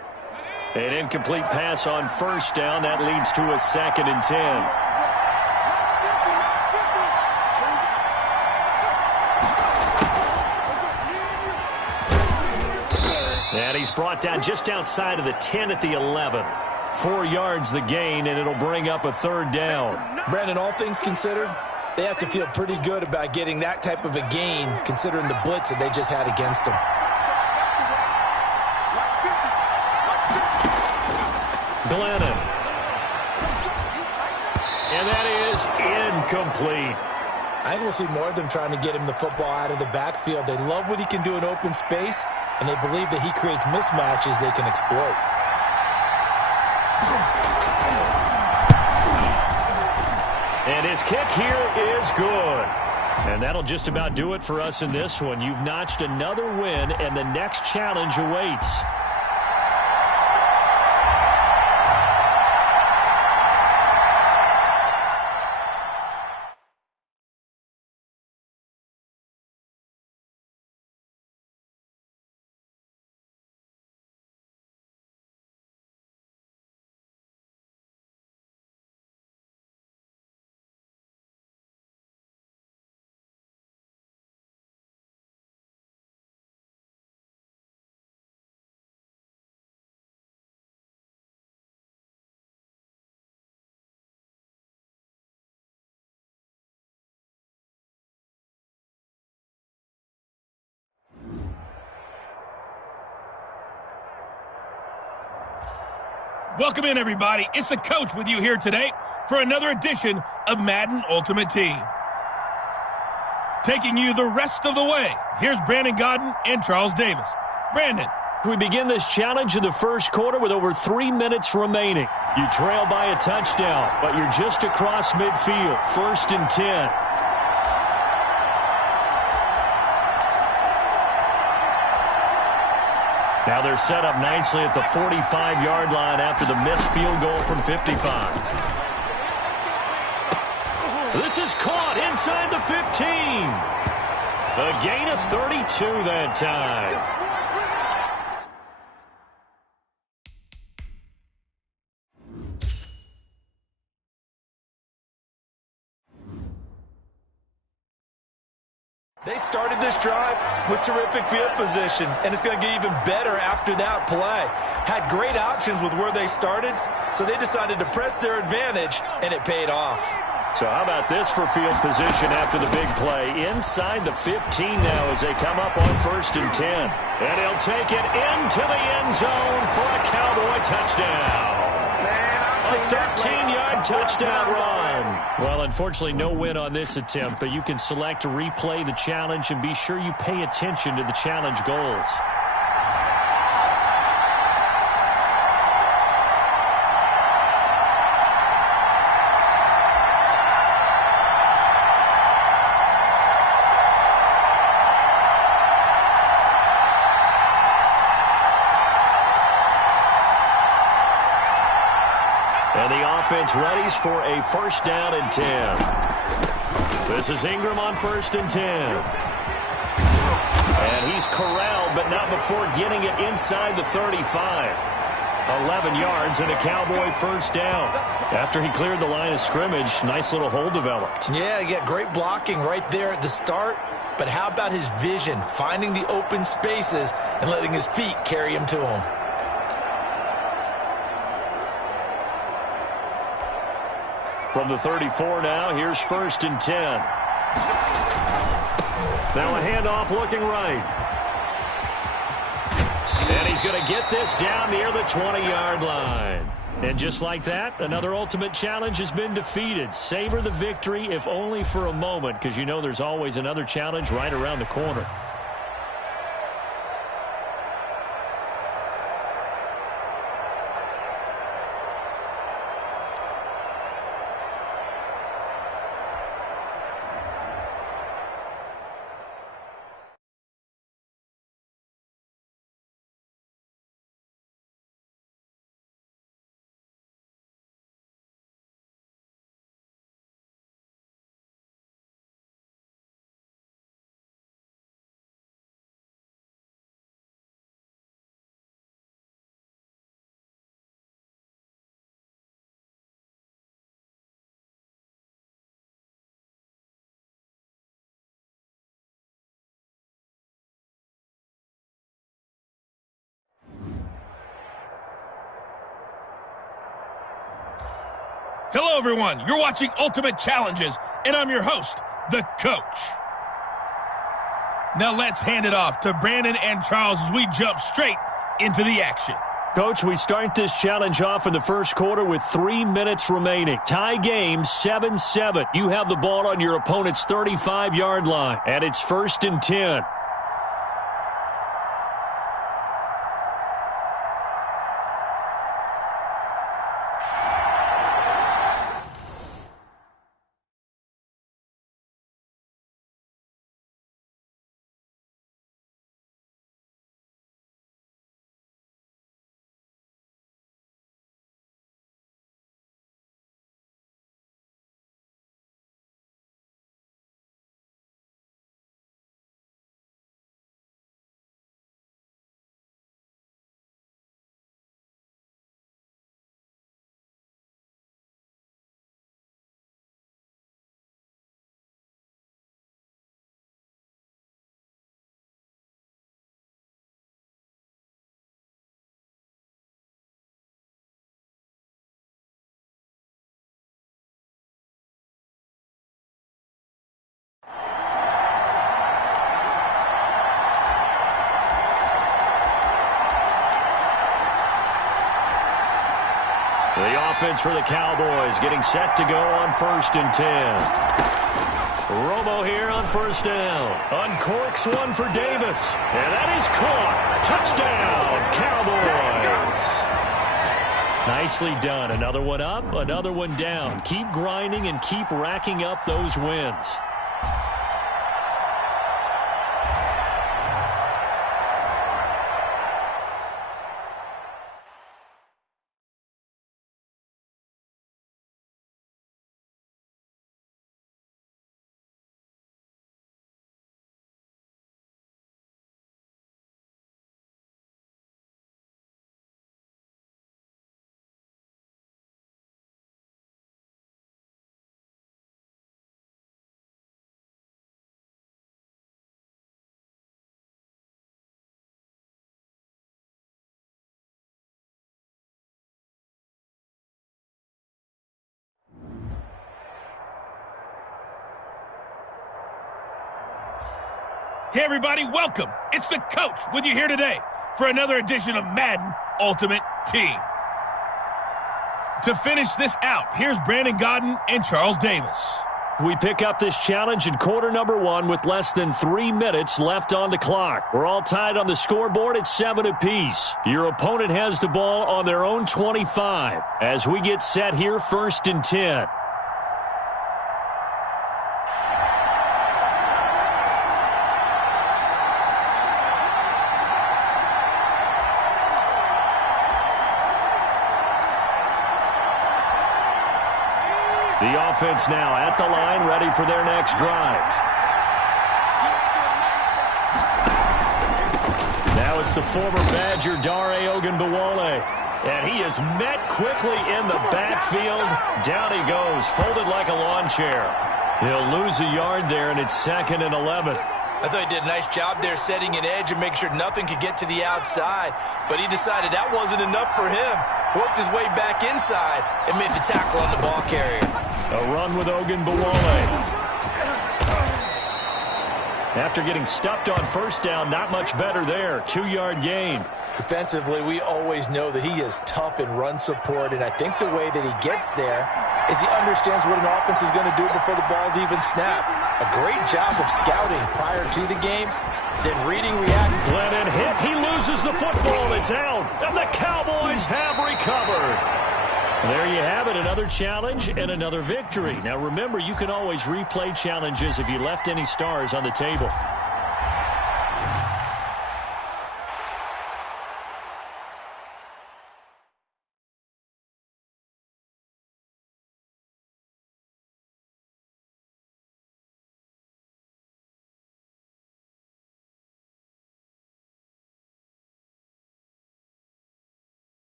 An incomplete pass on first down. That leads to a 2nd and 10. And he's brought down just outside of the 10 at the 11. 4 yards the gain, and it'll bring up a 3rd down. Brandon, all things considered, they have to feel pretty good about getting that type of a gain, considering the blitz that they just had against them. Glennon. And that is incomplete. I think we'll see more of them trying to get him the football out of the backfield. They love what he can do in open space, and they believe that he creates mismatches they can exploit. And his kick here is good. And that'll just about do it for us in this one. You've notched another win, and the next challenge awaits. Welcome in, everybody. It's the coach with you here today for another edition of Madden Ultimate Team. Taking you the rest of the way, here's Brandon Godden and Charles Davis. Brandon. We begin this challenge in the first quarter with over 3 minutes remaining. You trail by a touchdown, but you're just across midfield. 1st and 10. Now they're set up nicely at the 45-yard line after the missed field goal from 55. This is caught inside the 15. A gain of 32 that time. They started this drive with terrific field position, and it's going to get even better after that play. Had great options with where they started, So they decided to press their advantage, and it paid off. So how about this for field position after the big play? Inside the 15 now as they come up on 1st and 10. And he'll take it into the end zone for a Cowboy touchdown. A 13-yard touchdown run. Well, unfortunately, no win on this attempt, but you can select to replay the challenge and be sure you pay attention to the challenge goals. And the offense readies for a 1st down and 10. This is Ingram on 1st and 10. And he's corralled, but not before getting it inside the 35. 11 yards and a Cowboy 1st down. After he cleared the line of scrimmage, nice little hole developed. Yeah, he got great blocking right there at the start. But how about his vision, finding the open spaces and letting his feet carry him to him? From the 34 now, here's 1st and 10. Now a handoff looking right. And he's going to get this down near the 20-yard line. And just like that, another ultimate challenge has been defeated. Savor the victory, if only for a moment, because you know there's always another challenge right around the corner. Hello, everyone. You're watching Ultimate Challenges, and I'm your host, the Coach. Now let's hand it off to Brandon and Charles as we jump straight into the action. Coach, we start this challenge off in the first quarter with 3 minutes remaining. Tie game, 7-7. You have the ball on your opponent's 35-yard line, and it's 1st and 10. The offense for the Cowboys getting set to go on 1st and 10. Romo here on 1st down. Uncorks one for Davis. And that is caught. Touchdown, Cowboys. Nicely done. Another one up, another one down. Keep grinding and keep racking up those wins. Hey, everybody, welcome. It's the coach with you here today for another edition of Madden Ultimate Team. To finish this out, here's Brandon Gaudin and Charles Davis. We pick up this challenge in quarter number 1 with less than 3 minutes left on the clock. We're all tied on the scoreboard at 7 apiece. Your opponent has the ball on their own 25 as we get set here, 1st and 10. The offense now at the line, ready for their next drive. Now it's the former Badger, Dare Ogunbowale. And he is met quickly in the backfield. Down he goes, folded like a lawn chair. He'll lose a yard there, and it's 2nd and 11. I thought he did a nice job there setting an edge and making sure nothing could get to the outside. But he decided that wasn't enough for him. Worked his way back inside and made the tackle on the ball carrier. A run with Ogunbowale. After getting stuffed on 1st down, not much better there. 2-yard gain. Defensively, we always know that he is tough in run support, and I think the way that he gets there is he understands what an offense is going to do before the ball's even snapped. A great job of scouting prior to the game, then reading, reacting. Glennon hit. He loses the football. It's out, and the Cowboys have recovered. There you have it, another challenge and another victory. Now remember, you can always replay challenges if you left any stars on the table.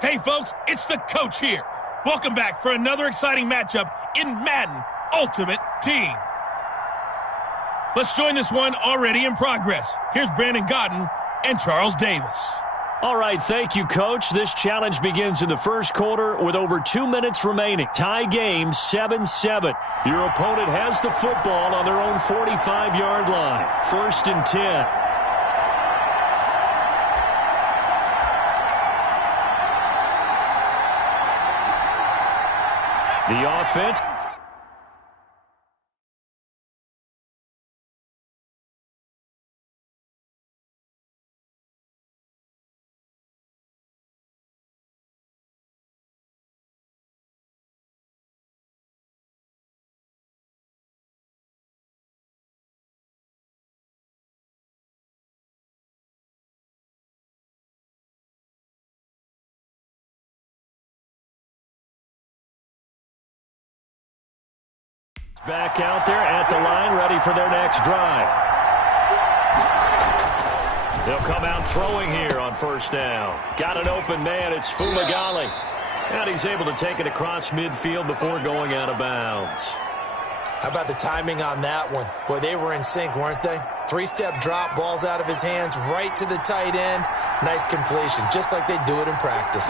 Hey, folks, it's the coach here. Welcome back for another exciting matchup in Madden Ultimate Team. Let's join this one already in progress. Here's Brandon Gaudin and Charles Davis. All right, thank you, Coach. This challenge begins in the 1st quarter with over 2 minutes remaining. Tie game, 7-7. Your opponent has the football on their own 45-yard line. 1st and 10. The offense. Back out there at the line, ready for their next drive. They'll come out throwing here on 1st down. Got an open man, it's Fumagalli. And he's able to take it across midfield before going out of bounds. How about the timing on that one? Boy, they were in sync, weren't they? 3-step drop, ball's out of his hands, right to the tight end. Nice completion, just like they do it in practice.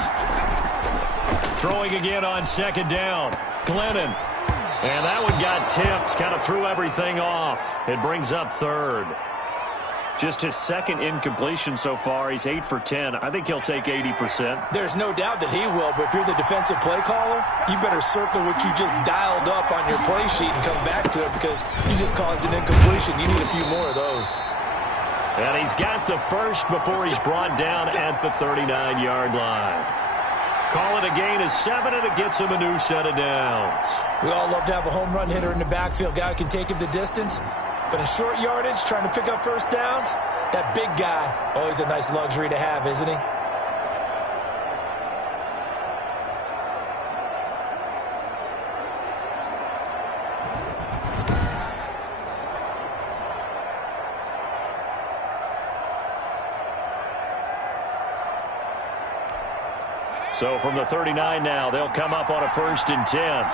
Throwing again on 2nd down. Glennon. And that one got tipped, kind of threw everything off. It brings up 3rd. Just his 2nd incompletion so far. He's 8 for 10. I think he'll take 80%. There's no doubt that he will, but if you're the defensive play caller, you better circle what you just dialed up on your play sheet and come back to it because you just caused an incompletion. You need a few more of those. And he's got the 1st before he's brought down at the 39-yard line. Call it a gain of 7, and it gets him a new set of downs. We all love to have a home run hitter in the backfield. Guy who can take it the distance. But in short yardage, trying to pick up 1st downs, that big guy, always a nice luxury to have, isn't he? So from the 39 now, they'll come up on a 1st and 10.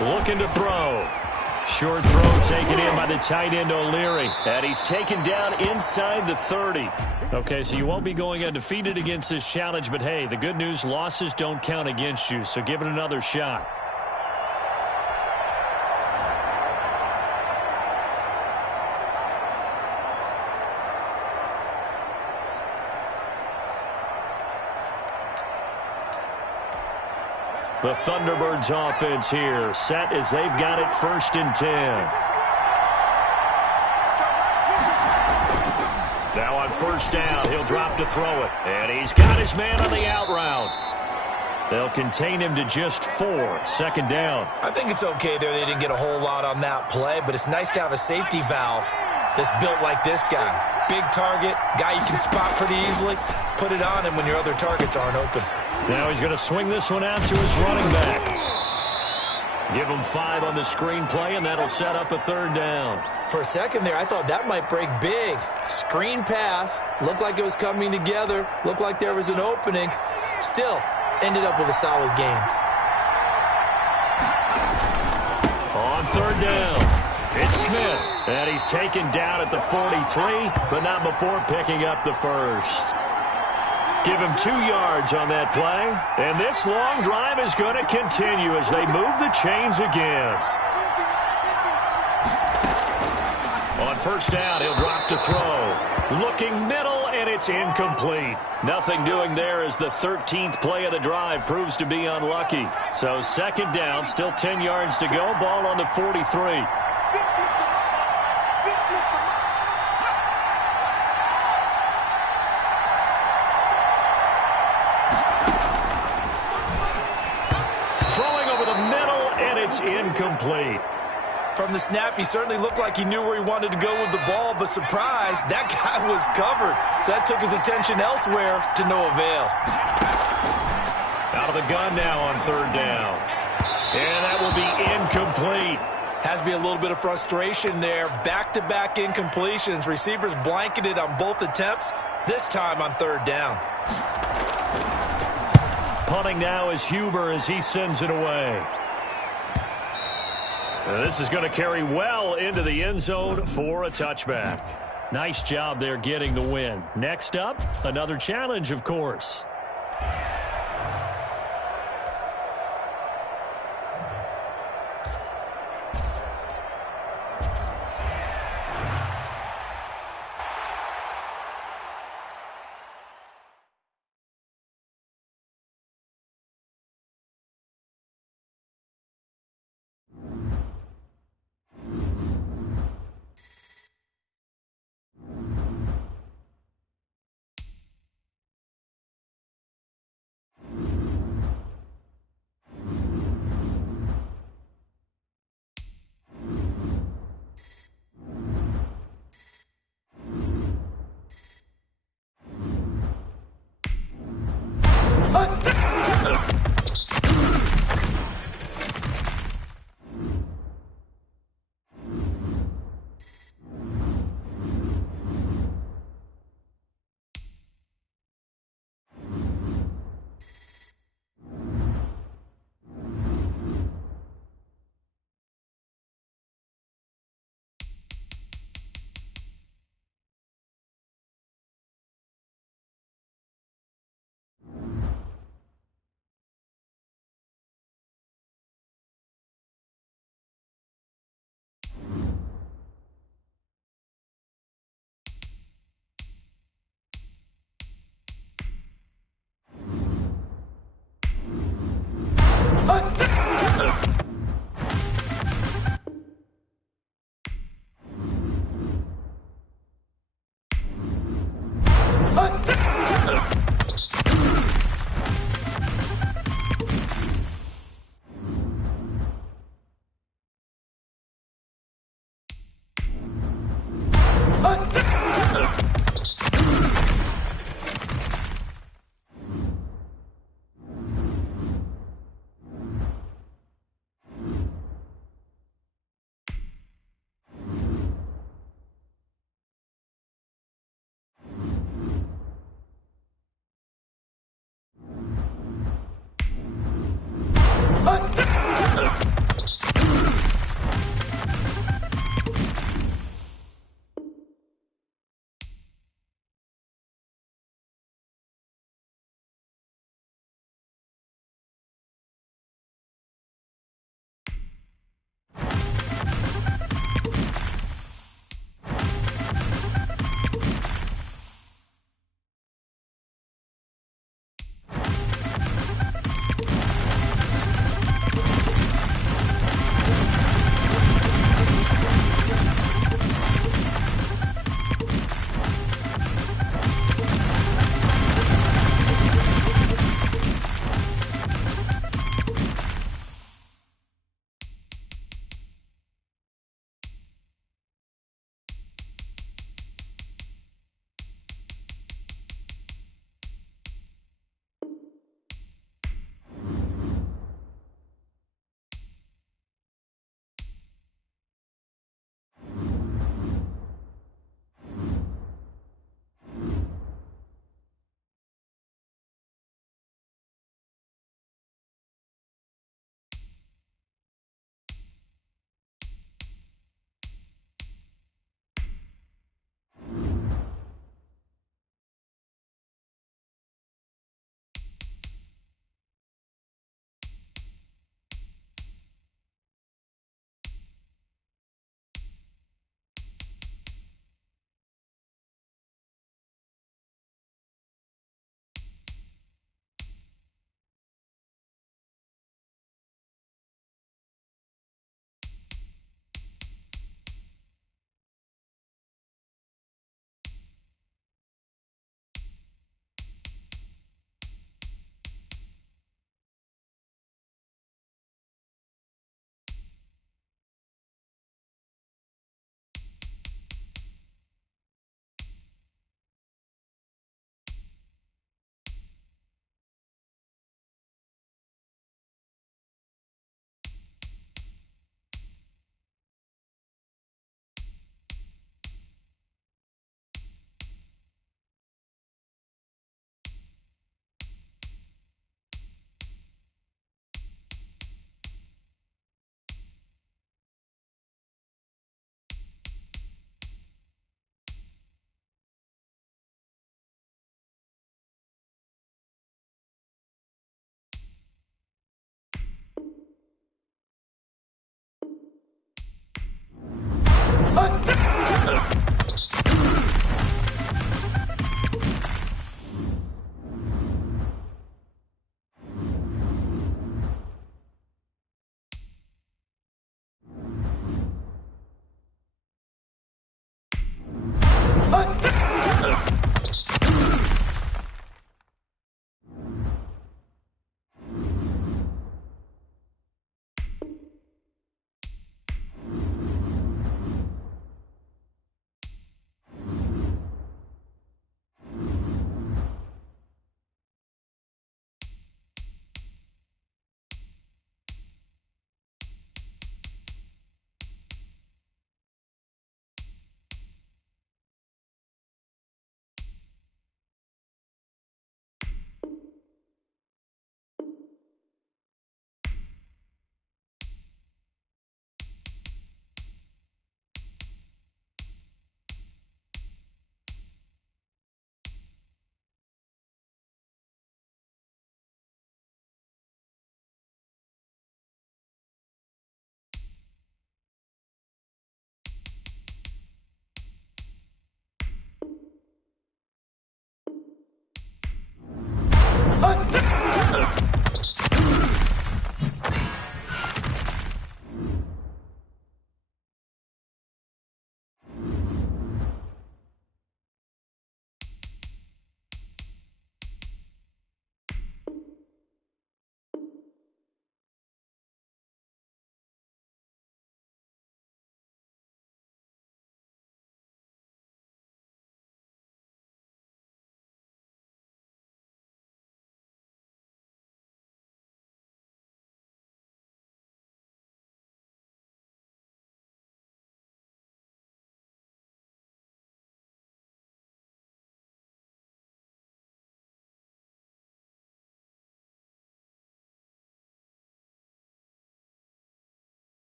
looking to throw. Short throw taken in by the tight end O'Leary. And he's taken down inside the 30. Okay, so you won't be going undefeated against this challenge, but hey, the good news, losses don't count against you, so give it another shot. The Thunderbirds offense here, set as they've got it 1st and 10. Now on 1st down, he'll drop to throw it. And he's got his man on the out route. They'll contain him to just 4, 2nd down. I think it's okay there. They didn't get a whole lot on that play, but it's nice to have a safety valve that's built like this guy. Big target, guy you can spot pretty easily. Put it on him when your other targets aren't open. Now he's going to swing this one out to his running back. Give him 5 on the screenplay, and that'll set up a 3rd down. For a second there, I thought that might break big. Screen pass. Looked like it was coming together. Looked like there was an opening. Still, ended up with a solid game. On 3rd down, it's Smith. And he's taken down at the 43, but not before picking up the 1st. Give him 2 yards on that play. And this long drive is going to continue as they move the chains again. On 1st down, he'll drop to throw. Looking middle, and it's incomplete. Nothing doing there as the 13th play of the drive proves to be unlucky. So 2nd down, still 10 yards to go. Ball on the 43. It's incomplete. From the snap, he certainly looked like he knew where he wanted to go with the ball, but surprise, that guy was covered. So that took his attention elsewhere to no avail. Out of the gun now on 3rd down. And that will be incomplete. Has to be a little bit of frustration there. Back-to-back incompletions. Receivers blanketed on both attempts, this time on 3rd down. Punting now is Huber as he sends it away. This is going to carry well into the end zone for a touchback. Nice job there getting the win. Next up, another challenge, of course.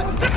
Huh?